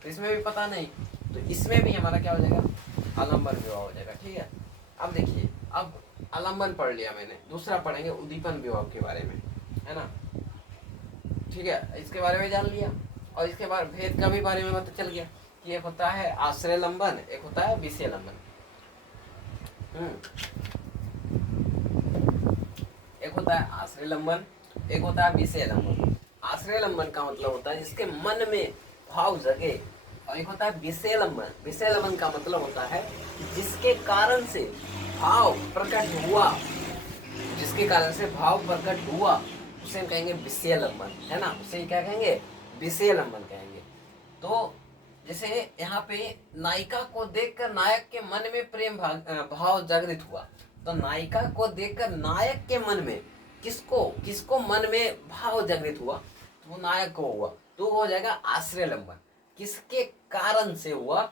तो इसमें भी पता नहीं, तो इसमें भी हमारा क्या हो जाएगा, आलम्बन विवाह हो जाएगा। ठीक है, अब देखिए, अब आलम्बन पढ़ लिया मैंने, दूसरा पढ़ेंगे उद्दीपन विवाह के बारे में, है ना। ठीक है, इसके बारे में जान लिया, और इसके बाद भेद का भी बारे में पता चल गया कि एक होता है आश्रय लंबन, एक होता है विषय लंबन। एक होता है आश्रय लंबन, एक होता है विषय लंबन। आश्रय लंबन का मतलब होता है जिसके मन में भाव जगे, और एक होता है विषय लंबन। विषय लंबन का मतलब होता है जिसके कारण से भाव प्रकट हुआ, जिसके कारण से भाव प्रकट हुआ, उसे हम कहेंगे विषय लंबन, है ना, उसे क्या कहेंगे, विषय लंबन कहेंगे। तो जैसे यहाँ पे नायिका को देखकर नायक के मन में प्रेम भाव जागृत हुआ, तो नायिका को देखकर नायक के मन में किसको मन में भाव जागृत हुआ, तो वो नायक को हुआ, तो वो हो जाएगा आश्रय लंबन। किसके कारण से हुआ,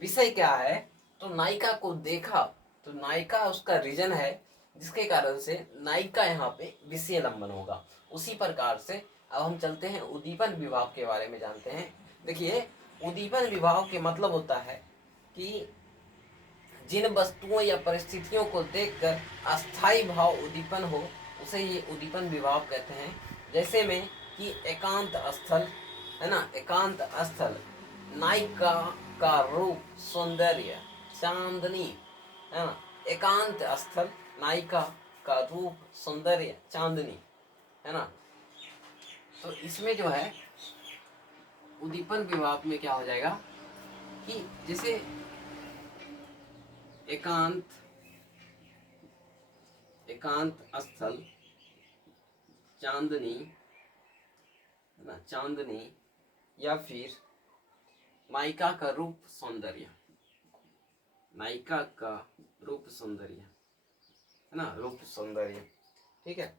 विषय क्या है, तो नायिका को देखा, तो नायिका उसका रीजन है, जिसके कारण से नायिका यहाँ पे विषय लंबन होगा। उसी प्रकार से अब हम चलते हैं उद्दीपन विभाव के बारे में जानते हैं। देखिए, उद्दीपन विभाव के मतलब होता है कि जिन वस्तुओं या परिस्थितियों को देखकर अस्थाई भाव उद्दीपन हो उसे ये उद्दीपन विभाव कहते हैं। जैसे में कि एकांत स्थल है ना, एकांत स्थल, नायिका का रूप सौंदर्य चांदनी है ना, एकांत स्थल, नायिका का रूप सौंदर्य चांदनी है ना। तो इसमें जो है उद्दीपन विभाव में क्या हो जाएगा कि जैसे एकांत स्थल, चांदनी है ना, चांदनी, या फिर नायिका का रूप सौंदर्य, नायिका का रूप सौंदर्य है ना, रूप सौंदर्य। ठीक है,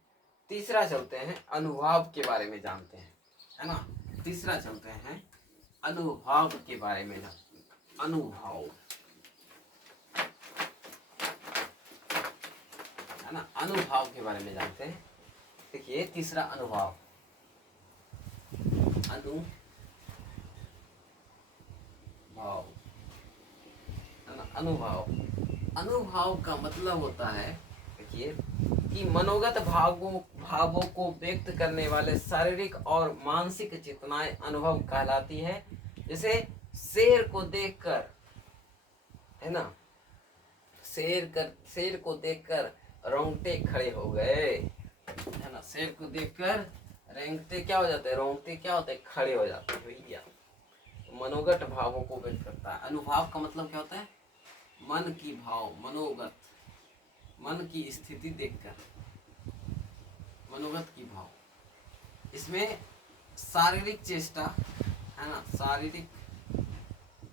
तीसरा चलते हैं अनुभाव के बारे में जानते हैं, है ना। तीसरा चलते हैं अनुभाव के बारे में जानते हैं। अनुभाव है ना, अनुभाव के बारे में जानते हैं। देखिए तीसरा अनुभाव, अनुभाव है ना। अनुभाव का मतलब होता है, देखिए, कि मनोगत भावों को व्यक्त करने वाले शारीरिक और मानसिक चेतनाएं अनुभव कहलाती है। जैसे शेर को देखकर है ना, शेर को देखकर रोंगटे खड़े हो गए है ना, शेर को देखकर रेंगटे क्या हो जाते हैं, रोंगटे क्या होते हैं, खड़े हो जाते हैं भैया। मनोगत भावों को व्यक्त करता है। अनुभाव का मतलब क्या होता है, मन की भाव, मनोगत, मन की स्थिति देखकर, मनोगत की भाव। इसमें शारीरिक चेष्टा है ना, शारीरिक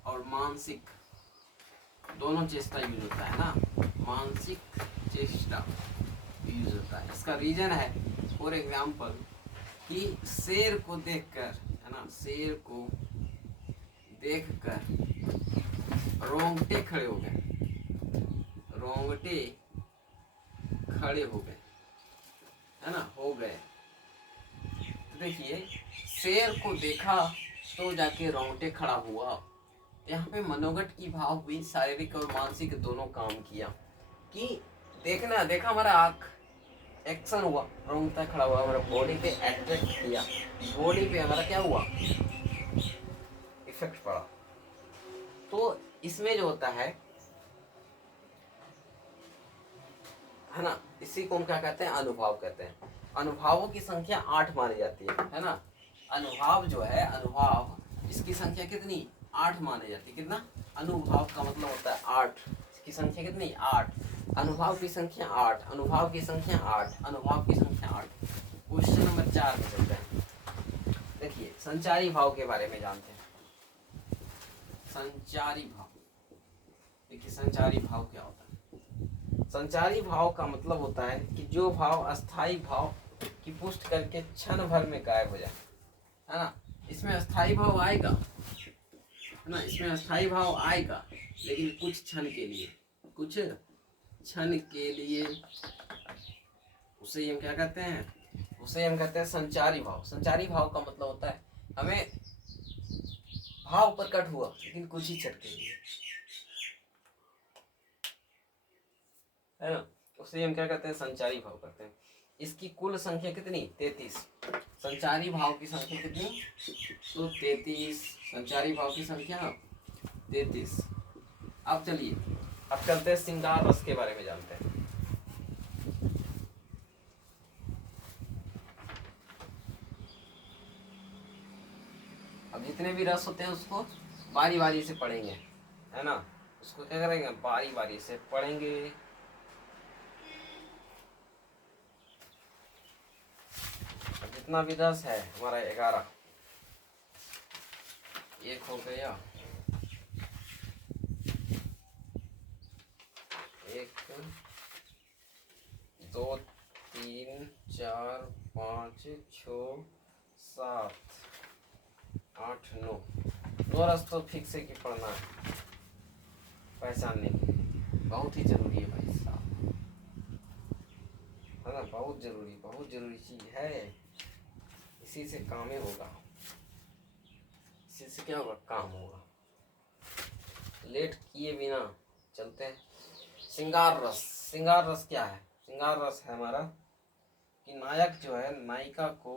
और मानसिक दोनों चेष्टा यूज होता है ना, मानसिक चेष्टा यूज होता है। इसका रीजन है फॉर एग्जाम्पल कि शेर को देखकर है ना, शेर को देखकर रोंगटे खड़े हो गए, रोंगटे खड़े हो गए है ना, हो गए। तो देखिए शेर को देखा तो जाके रोंगटे खड़ा हुआ। यहाँ पे मनोगत की भाव हुई, शारीरिक और मानसिक दोनों काम किया कि देखना, देखा हमारा आँख एक्शन हुआ, रोंगटा खड़ा हुआ, हमारा बॉडी पे अट्रैक्ट किया, बॉडी पे हमारा क्या हुआ, इफेक्ट पड़ा। तो इसमें जो होता है ना, इसी को हम क्या कहते हैं, अनुभव कहते हैं। अनुभावों की संख्या 8 मानी जाती है ना। अनुभाव जो है, अनुभाव, इसकी संख्या कितनी, 8 मानी जाती है। कितना, अनुभाव का मतलब होता है 8, इसकी संख्या कितनी, 8। अनुभाव की संख्या 8, अनुभाव की संख्या 8, अनुभाव की संख्या 8। क्वेश्चन नंबर 4 में चलते हैं। देखिए संचारी भाव के बारे में जानते हैं। संचारी भाव, देखिए संचारी भाव क्या होता है। संचारी भाव का मतलब होता है कि जो भाव अस्थाई भाव की पुष्टि करके क्षण भर में गायब हो जाए, है ना। इसमें अस्थाई भाव आएगा है ना, इसमें अस्थाई भाव आएगा, लेकिन कुछ क्षण के लिए, कुछ क्षण के लिए। उसे हम क्या कहते हैं, उसे हम कहते हैं संचारी भाव। संचारी भाव का मतलब होता है हमें भाव प्रकट हुआ लेकिन कुछ ही क्षण के लिए, है ना। उसे हम क्या कहते हैं, संचारी भाव करते हैं। इसकी कुल संख्या कितनी, 33। संचारी भाव की संख्या कितनी, तो 33। संचारी भाव की संख्या 33। अब चलिए, अब चलते हैं श्रृंगार रस के बारे में जानते हैं। अब जितने भी रस होते हैं उसको बारी बारी से पढ़ेंगे, है ना। उसको क्या करेंगे, बारी बारी से पढ़ेंगे। जितना भी रस है हमारा 11, एक हो गया, 1 2 3 4 5 6 7 8 9 रस तो फिक्स है कि पढ़ना है, पहचानने बहुत ही जरूरी है भाई साहब, है ना। बहुत जरूरी चीज है। इसी से काम ही होगा, इसी से क्या होगा, काम होगा। लेट किए बिना चलते हैं। श्रृंगार रस। श्रृंगार रस क्या है? श्रृंगार रस है हमारा कि नायक जो है नायिका को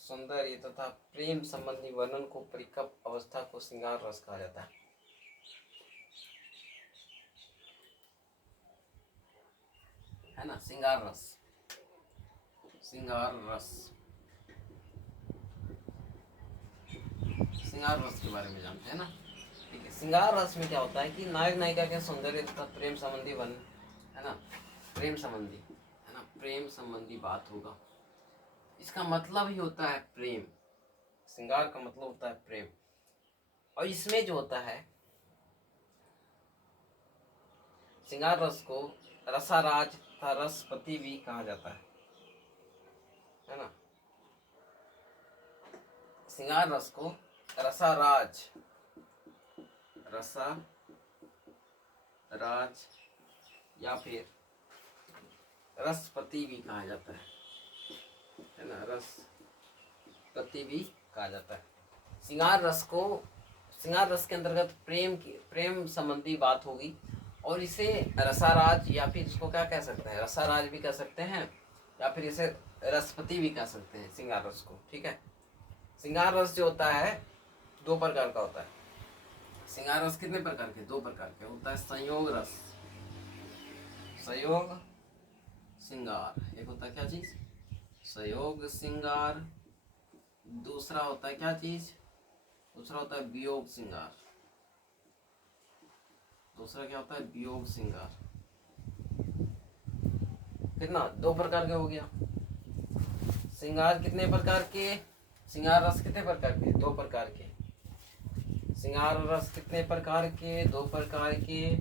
सौंदर्य तथा प्रेम संबंधी वर्णन को परिपक्व अवस्था को श्रृंगार रस कहा जाता है ना। श्रृंगार रस, श्रृंगार रस, श्रृंगार रस के बारे में जानते हैं ना। ठीक है, श्रृंगार रस में क्या होता है कि नायक नायिका के सौंदर्य तथा प्रेम संबंधी वर्णन, है ना, प्रेम संबंधी, है ना, प्रेम संबंधी बात होगा। इसका मतलब ही होता है प्रेम। श्रृंगार का मतलब होता है प्रेम। और इसमें जो होता है श्रृंगार रस को रसाराज तथा रसपति भी कहा जाता है ना। श्रृंगार रस को रसाराज, रसाराज या फिर रसपति भी कहा जाता है ना, रसपति भी कहा जाता है। श्रृंगार रस को, श्रृंगार रस के अंतर्गत प्रेम संबंधी बात होगी और इसे रसाराज या फिर इसको क्या कह सकते हैं, रसाराज भी कह सकते हैं या फिर इसे रसपति भी कह सकते हैं श्रृंगार रस को। ठीक है, श्रृंगार रस जो होता है दो प्रकार का होता है। श्रृंगार रस कितने प्रकार के? दो प्रकार के होता है। संयोग रस, संयोग श्रृंगार, एक होता है क्या चीज? संयोग श्रृंगार। दूसरा होता है क्या चीज? दूसरा होता है वियोग श्रृंगार। दूसरा क्या होता है? वियोग श्रृंगार। कितना? दो प्रकार के हो गया। श्रृंगार कितने प्रकार के? श्रृंगार रस कितने प्रकार के? दो प्रकार के। श्रृंगार रस कितने प्रकार के? दो प्रकार के।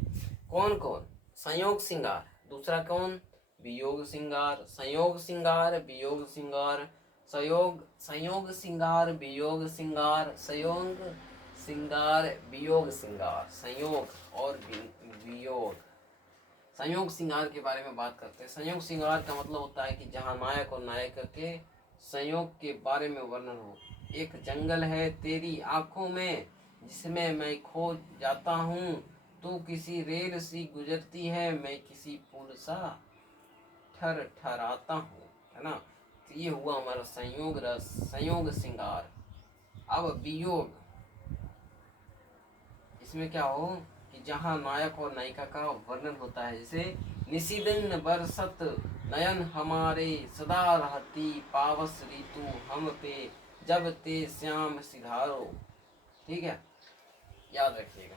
कौन कौन? संयोग श्रृंगार, दूसरा कौन? वियोग श्रृंगार। संयोग श्रृंगार, वियोग श्रृंगार, संयोग श्रृंगार, वियोग श्रृंगार, संयोग श्रृंगार, वियोग श्रृंगार, संयोग और वियोग। संयोग श्रृंगार के बारे में बात करते हैं। संयोग श्रृंगार का मतलब होता है कि जहाँ नायक और नायिका के संयोग के बारे में वर्णन हो। एक जंगल है तेरी आंखों में जिसमें मैं खो जाता हूँ, तू किसी रेल सी गुजरती है, मैं किसी पुल सा ठहराता हूँ, है ना। तो ये हुआ हमारा संयोग रस, संयोग श्रृंगार। अब वियोग, इसमें क्या हो कि जहाँ नायक और नायिका का वर्णन होता है, जैसे निशिदिन बरसत नयन हमारे, सदा रहती पावस ऋतु हम पे, जब ते श्याम सिधारो। ठीक है, याद रखिएगा।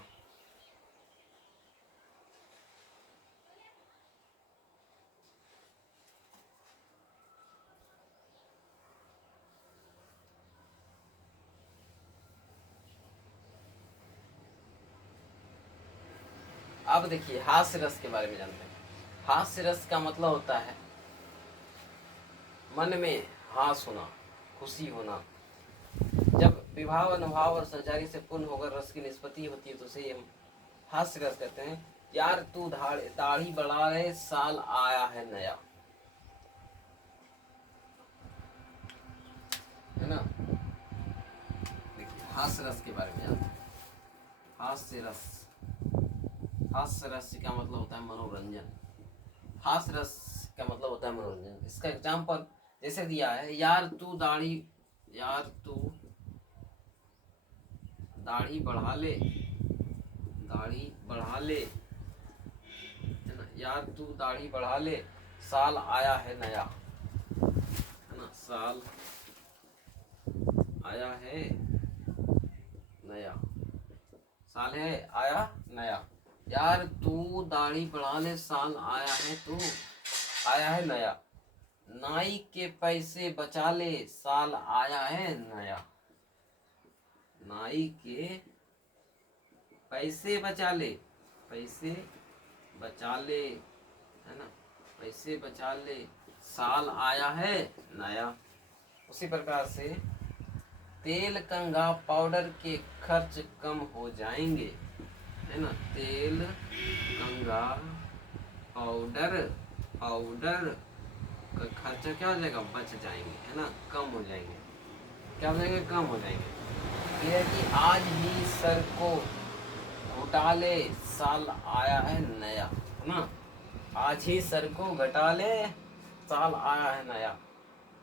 अब देखिए हास्य रस के बारे में जानते हैं। हास्य रस का मतलब होता है मन में हास होना, खुशी होना। जब विभाव अनुभाव और संचारी से पूर्ण होकर रस की निष्पत्ति होती है तो उसे हम हास्य रस कहते हैं। यार तू दाढ़ी बढ़ा रहे, साल आया है नया, है ना। देखिए हास्य रस के बारे में जानते हैं। हास्य रस, हास्य रस का मतलब होता है मनोरंजन। हास्य रस का मतलब होता है मनोरंजन। इसका एग्जाम्पल जैसे दिया है, यार तू दाढ़ी बढ़ा ले, दाढ़ी बढ़ा ले, है ना। यार तू दाढ़ी बढ़ा ले, साल आया है नया, है ना। साल आया है नया, साल है आया नया। यार तू दाढ़ी बढ़ा ले, साल आया है नया। नाई के पैसे बचा ले, साल आया है नया। नाई के पैसे बचा ले, है ना, पैसे बचा ले, साल आया है नया। उसी प्रकार से तेल कंघा पाउडर के खर्च कम हो जाएंगे, है ना। तेल कंघा पाउडर का खर्चा क्या हो जाएगा? बच जाएंगे, है ना, कम हो जाएंगे। क्या हो जाएंगे? कम हो जाएंगे। ये है कि आज ही सर को घुटा ले, साल आया है नया, है ना। आज ही सर को घटा ले, साल आया है नया।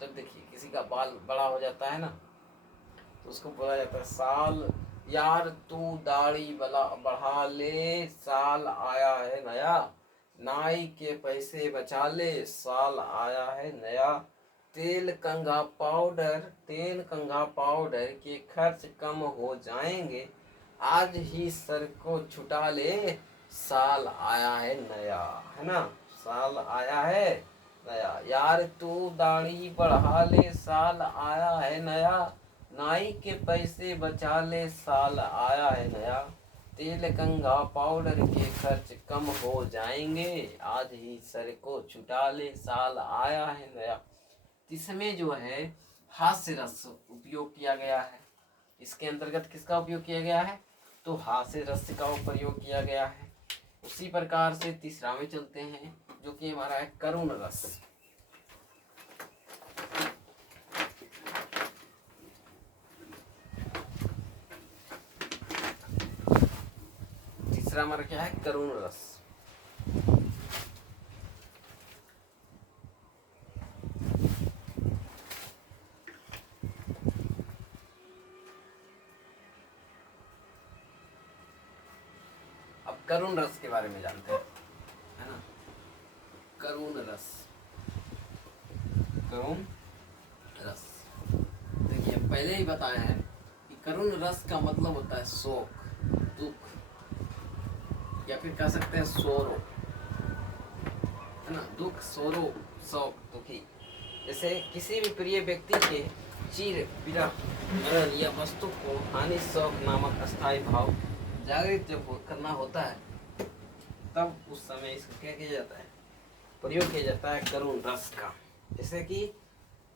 जब देखिए किसी का बाल बड़ा हो जाता है ना, तो उसको बोला जाता है साल, यार तू दाढ़ी बढ़ा ले, साल आया है नया। नाई के पैसे बचा ले, साल आया है नया। तेल कंघा पाउडर के खर्च कम हो जाएंगे, आज ही सर को छुटा ले, साल आया है नया। है ना, साल आया है नया। यार तू दाढ़ी बढ़ा ले, साल आया है नया। नाई के पैसे बचा ले, साल आया है नया। तेल कंघा पाउडर के खर्च कम हो जाएंगे, आज ही सर को छुटा ले, साल आया है नया। इसमें जो है हास्य रस उपयोग किया गया है। इसके अंतर्गत किसका उपयोग किया गया है, तो हास्य रस का प्रयोग किया गया है। उसी प्रकार से तीसरा में चलते हैं, जो कि हमारा है करुण रस। तीसरा हमारा क्या है, करुण रस। अब करुण रस के बारे में जानते हैं, है ना। करुण रस, करुण रस, देखिए पहले ही बताया है कि करुण रस का मतलब होता है शोक, दुख, या फिर कह सकते हैं सोरो, है ना। दुख, सोरो, शोक, दुखी। जैसे किसी भी प्रिय व्यक्ति के चिर विरह मरण या वस्तु को हानि शोक नामक अस्थायी भाव जागृत जब करना होता है, तब उस समय इसको क्या किया जाता है, प्रयोग किया जाता है करुण रस का। जैसे कि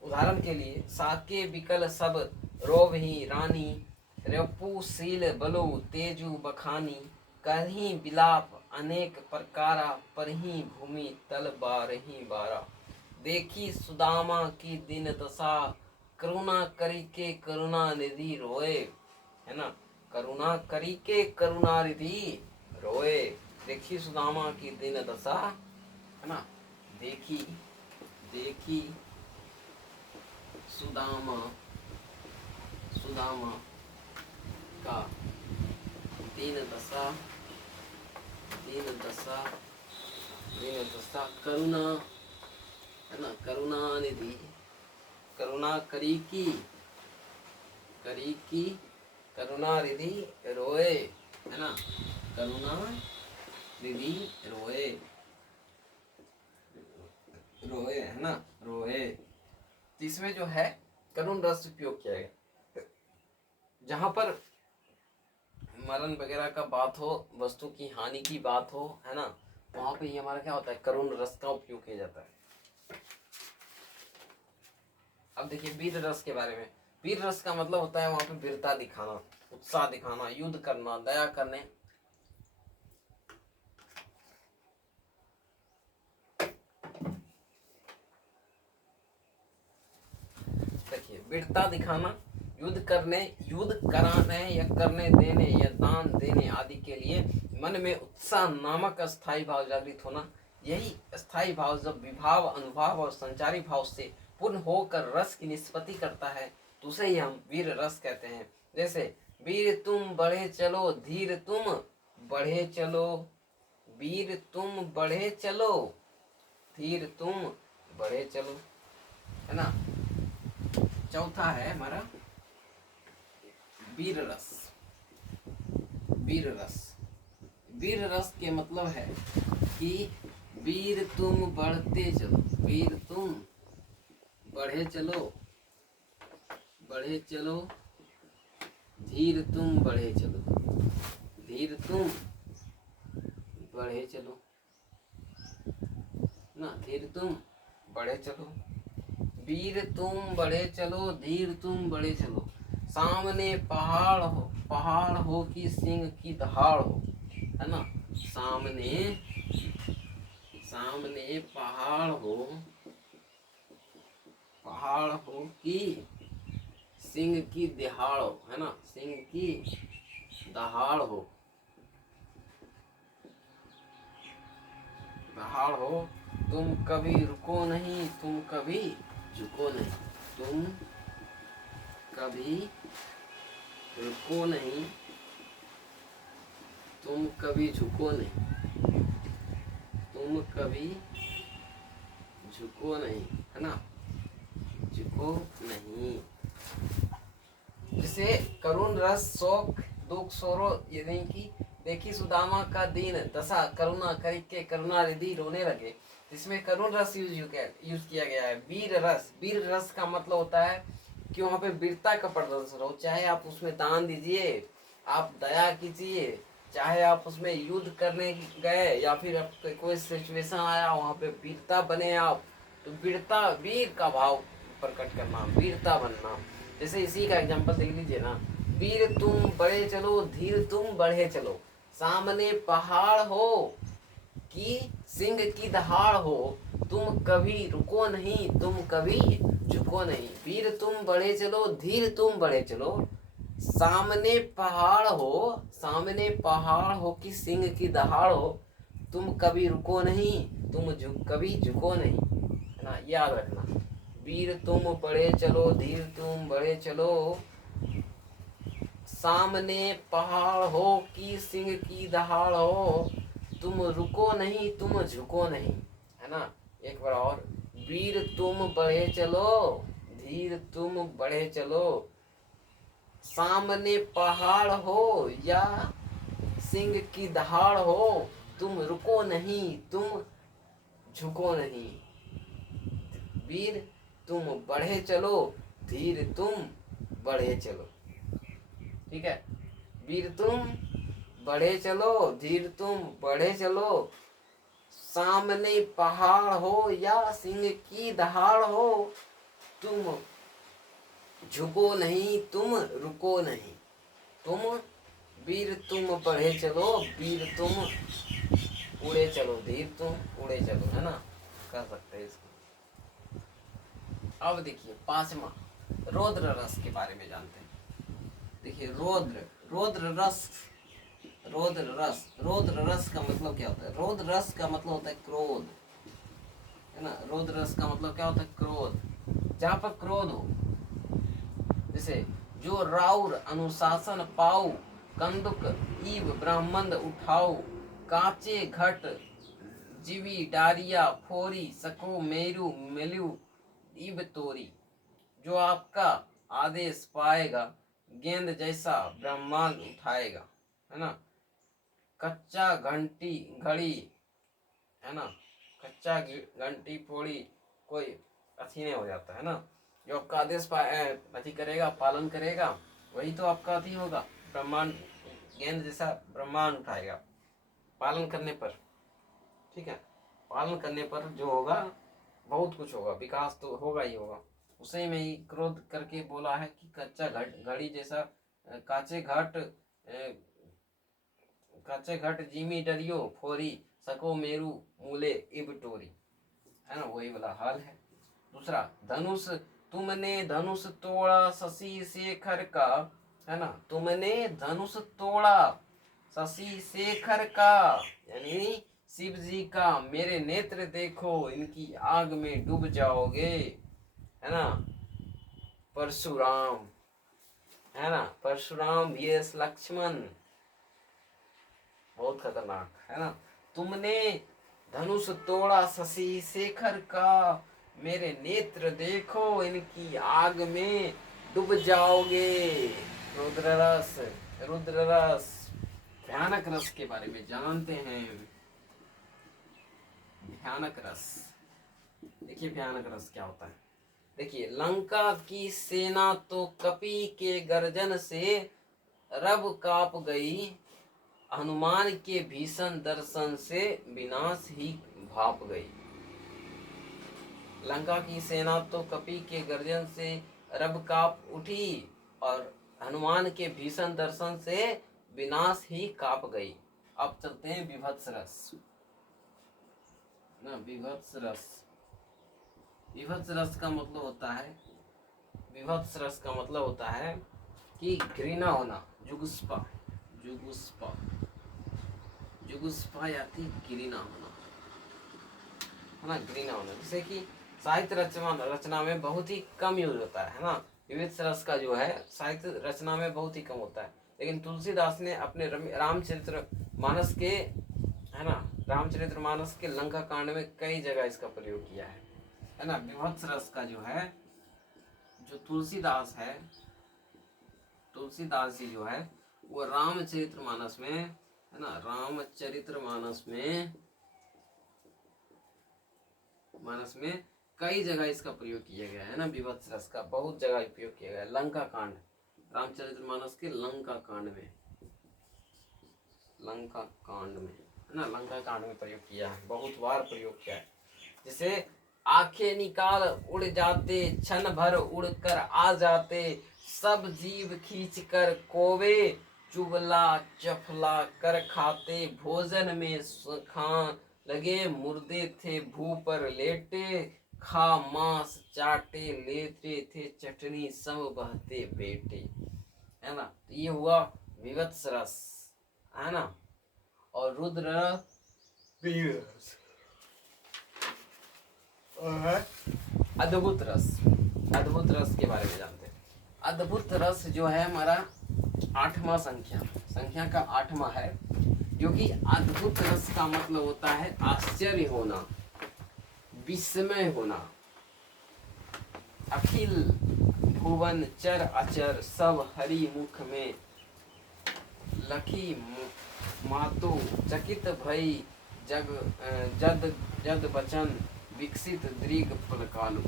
उदाहरण के लिए, साके बिकल सब रोवही रानी, रेपु शील बलो तेजु बखानी, करही बिलाप अनेक प्रकारा, परही भूमि तल बारही बारा। देखी सुदामा की दिन दशा, करुणा करी के करुणा निधि रोए। है ना, करुणा करी के करुणा निधि रोए। देखी सुदामा की दिन दशा, है ना। देखी देखी सुदामा, सुदामा का दीन दशा, दीन दशा, दीन दशा, करुणा, है ना, करुणा निधि, करुणा करी की करुणा निधि रोए। है ना, करुणा निधि रोए, रोए, है ना, रोए। इसमें जो है करुण रस उपयोग किया गया, जहां पर मरण वगैरह का बात हो, वस्तु की हानि की बात हो, है ना, वहां पे ये हमारा क्या होता है, करुण रस का उपयोग किया जाता है। अब देखिए वीर रस के बारे में। वीर रस का मतलब होता है वहां पे वीरता दिखाना, उत्साह दिखाना, युद्ध करना, दया करने। देखिए वीरता दिखाना, युद्ध करने, युद्ध कराने या करने देने या दान देने आदि के लिए मन में उत्साह नामक अस्थायी भाव जागृत होना। यही अस्थायी भाव जब विभाव, अनुभाव और संचारी भाव से पूर्ण होकर रस की निष्पत्ति करता है, तो उसे ही हम वीर रस कहते हैं। जैसे वीर तुम बढ़े चलो, धीर तुम बढ़े चलो, वीर तुम बढ़े चलो, धीर तुम बढ़े चलो। है ना। चौथा है हमारा वीर रस। वीर रस, वीर रस के मतलब है कि वीर तुम बढ़ते चलो, वीर तुम बढ़े चलो, बढ़े चलो, धीर तुम बढ़े चलो, धीर तुम बढ़े चलो, ना, धीर तुम बढ़े चलो, वीर तुम बढ़े चलो, धीर तुम बढ़े चलो। सामने पहाड़ हो कि सिंह की दहाड़ हो। है ना, सामने, सामने पहाड़ हो कि सिंह की दहाड़ हो। है ना, सिंह की दहाड़ हो। पहाड़ हो, तुम कभी रुको नहीं, तुम कभी झुको नहीं, तुम कभी रुको नहीं, तुम कभी झुको नहीं, तुम कभी झुको नहीं, है ना, झुको नहीं। जिसे करुण रस शोक दुख सोरो, ये नहीं कि देखी सुदामा का दीन दशा, करुणा करके करुणा रिधि रोने लगे। इसमें करुण रस यूज किया गया है। वीर रस, वीर रस का मतलब होता है कि वहाँ पे वीरता का प्रदर्शन हो, चाहे आप उसमें दान दीजिए, आप दया कीजिए, चाहे आप उसमें युद्ध करने गए या फिर आपको कोई सिचुएशन आया वहाँ पे वीरता बने आप, तो वीरता, वीर का भाव प्रकट करना, वीरता बनना। जैसे इसी का एग्जांपल देख लीजिए ना, वीर तुम बड़े चलो, धीर तुम बढ़े चलो, सामने पहाड़ हो कि सिंह की दहाड़ हो, तुम कभी रुको नहीं, तुम कभी झुको नहीं। वीर तुम बढ़े चलो, धीर तुम बढ़े चलो, सामने पहाड़ हो, सामने पहाड़ हो कि सिंह की दहाड़ हो, तुम कभी रुको नहीं, तुम कभी झुको नहीं, है ना, याद रखना। वीर तुम बढ़े चलो, धीर तुम बढ़े चलो, सामने पहाड़ हो कि सिंह की दहाड़ हो, तुम रुको नहीं, तुम झुको नहीं, है ना। एक बार और, वीर तुम बढ़े चलो, धीर तुम बढ़े चलो, सामने पहाड़ हो या सिंह की दहाड़ हो, तुम रुको नहीं, तुम झुको नहीं। वीर तुम बढ़े चलो, धीर तुम बढ़े चलो, ठीक है। वीर तुम बढ़े चलो, धीर तुम बढ़े चलो, सामने पहाड़ हो या सिंह की दहाड़ हो, तुम झुको नहीं, तुम रुको नहीं, तुम वीर तुम बढ़े चलो, वीर तुम उड़े चलो, धीर तुम उड़े चलो, है ना, कर सकते हैं इसको। अब देखिए पांचवा, रौद्र रस के बारे में जानते हैं। देखिए रौद्र, रौद्र रस, रौद्र रस, रौद्र रस का मतलब क्या होता है? रौद्र रस का मतलब होता है क्रोध, है ना। रौद्र रस का मतलब क्या होता है? क्रोध। जहाँ पर क्रोध हो, जैसे जो राउर अनुशासन पाऊ, कंदुक ईव ब्राह्मण उठाओ, काचे घट जीवी डारिया फोरी, सको मेरू मिलू इब तोरी। जो आपका आदेश पाएगा, गेंद जैसा ब्रह्मांड उठाएगा, है ना। कच्चा घंटी घड़ी, है ना, कच्चा घंटी फोड़ी, कोई अथी नहीं हो जाता, है ना। जो आपका आदेश अथी करेगा, पालन करेगा, वही तो आपका अथी होगा, ब्रह्मांड, गेंद जैसा ब्रह्मांड उठाएगा पालन करने पर, ठीक है। पालन करने पर जो होगा, बहुत कुछ होगा, विकास तो होगा ही होगा। उसे में ही क्रोध करके बोला है कि कच्चा घड़ी जैसा, काचे घट काचे घट जिमी डरियो फोरी, सको मेरू मूले इब टोरी, है ना, वही वाला हाल है। दूसरा, धनुष तुमने धनुष तोड़ा शशि शेखर का, है ना, तुमने धनुष तोड़ा शशि शेखर का, यानी शिव जी का, मेरे नेत्र देखो इनकी आग में डूब जाओगे, है ना। परशुराम, है ना, परशुराम वीएस लक्ष्मण, बहुत खतरनाक, है ना। तुमने धनुष तोड़ा शशि शेखर का, मेरे नेत्र देखो इनकी आग में डूब जाओगे। रुद्र रस, रुद्र रस, भयानक रस के बारे में जानते हैं। भयानक रस, देखिए भयानक रस क्या होता है। देखिए, लंका की सेना तो कपि के गर्जन से रब काप गई, हनुमान के भीषण दर्शन से विनाश ही भाप गई। लंका की सेना तो कपि के गर्जन से रब काप उठी और हनुमान के भीषण दर्शन से विनाश ही काप गई। अब चलते हैं विभत्स रस ना। विभत्स रस, विभत्स रस का मतलब होता है, विभत्स रस का मतलब होता है कि घृणा होना, जुगुस्पा, जुगुस्पा, जुगुस्पा यानी घृणा होना, है ना, ग्रीन होना, जैसे कि साहित्य रचना में बहुत ही कम यूज होता है ना। विविध रस का जो है साहित्य रचना में बहुत ही कम होता है, लेकिन तुलसीदास ने अपने रामचरित्र मानस के, है ना, रामचरित्र मानस के लंका कांड में कई जगह इसका प्रयोग किया है ना। विभत्स रस का जो है, जो तुलसीदास है, तुलसीदास जी जो है वो रामचरित्र मानस में, है ना, रामचरित्र मानस में कई जगह इसका प्रयोग किया गया है ना। विभत्स रस का बहुत जगह उपयोग किया गया है। लंका कांड, रामचरित्र मानस के लंका कांड में, है ना, लंका कांड में प्रयोग किया है, बहुत बार प्रयोग किया है। जैसे आंखें निकाल उड़ जाते, क्षण भर उड़ कर आ जाते, सब जीव खींच कर कोवे, चुगला चफला कर खाते, भोजन में खान लगे, मुर्दे थे भू पर लेटे, खा मांस चाटे, लेते थे चटनी सब बहते बेटे, है ना। ये हुआ विवत्स रस, है ना। और रुद्र रस अद्भुत रस, अद्भुत रस के बारे में जानते हैं। अद्भुत रस जो है हमारा 8वां संख्या का 8वां है, जो कि अद्भुत रस का मतलब होता है आश्चर्य होना, विस्मय होना। अखिल भुवन चर अचर सब हरि मुख में, लखी मातो चकित भई, जद बचन विकसित दृग फलकालु।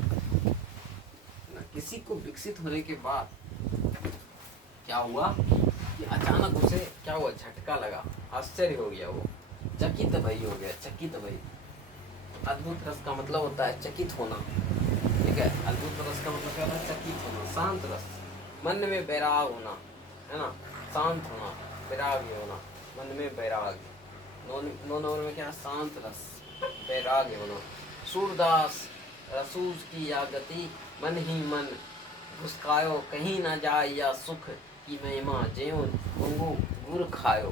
किसी को विकसित होने के बाद क्या हुआ कि अचानक उसे क्या हुआ, झटका लगा, आश्चर्य हो गया, वो चकित भई हो गया, चकित भई। अद्भुत रस का मतलब होता है चकित होना, ठीक है। अद्भुत रस का मतलब क्या होता है, चकित होना। शांत रस, मन में बैराग होना, है ना, शांत होना, वैराग्य होना, मन में बैराग। 9 नंबर में क्या, शांत रस, वैराग्य होना। सूरदास रसूज की या गति, मन ही मन घुसकायो, कहीं ना जाए या सुख की महिमा, ज्यों गुंगू गुर खायो,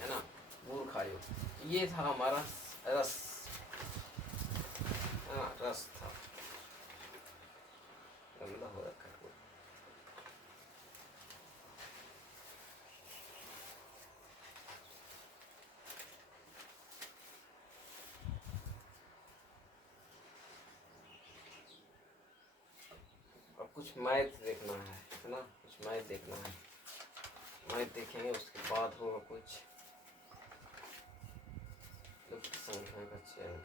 है ना, गुर खायो। ये था हमारा रस, रस था। गंदा हो रखा है। अब कुछ मैथ देखना है ना, कुछ मैथ देखना है, मैथ देखेंगे, उसके बाद होगा कुछ संख्या का चयन।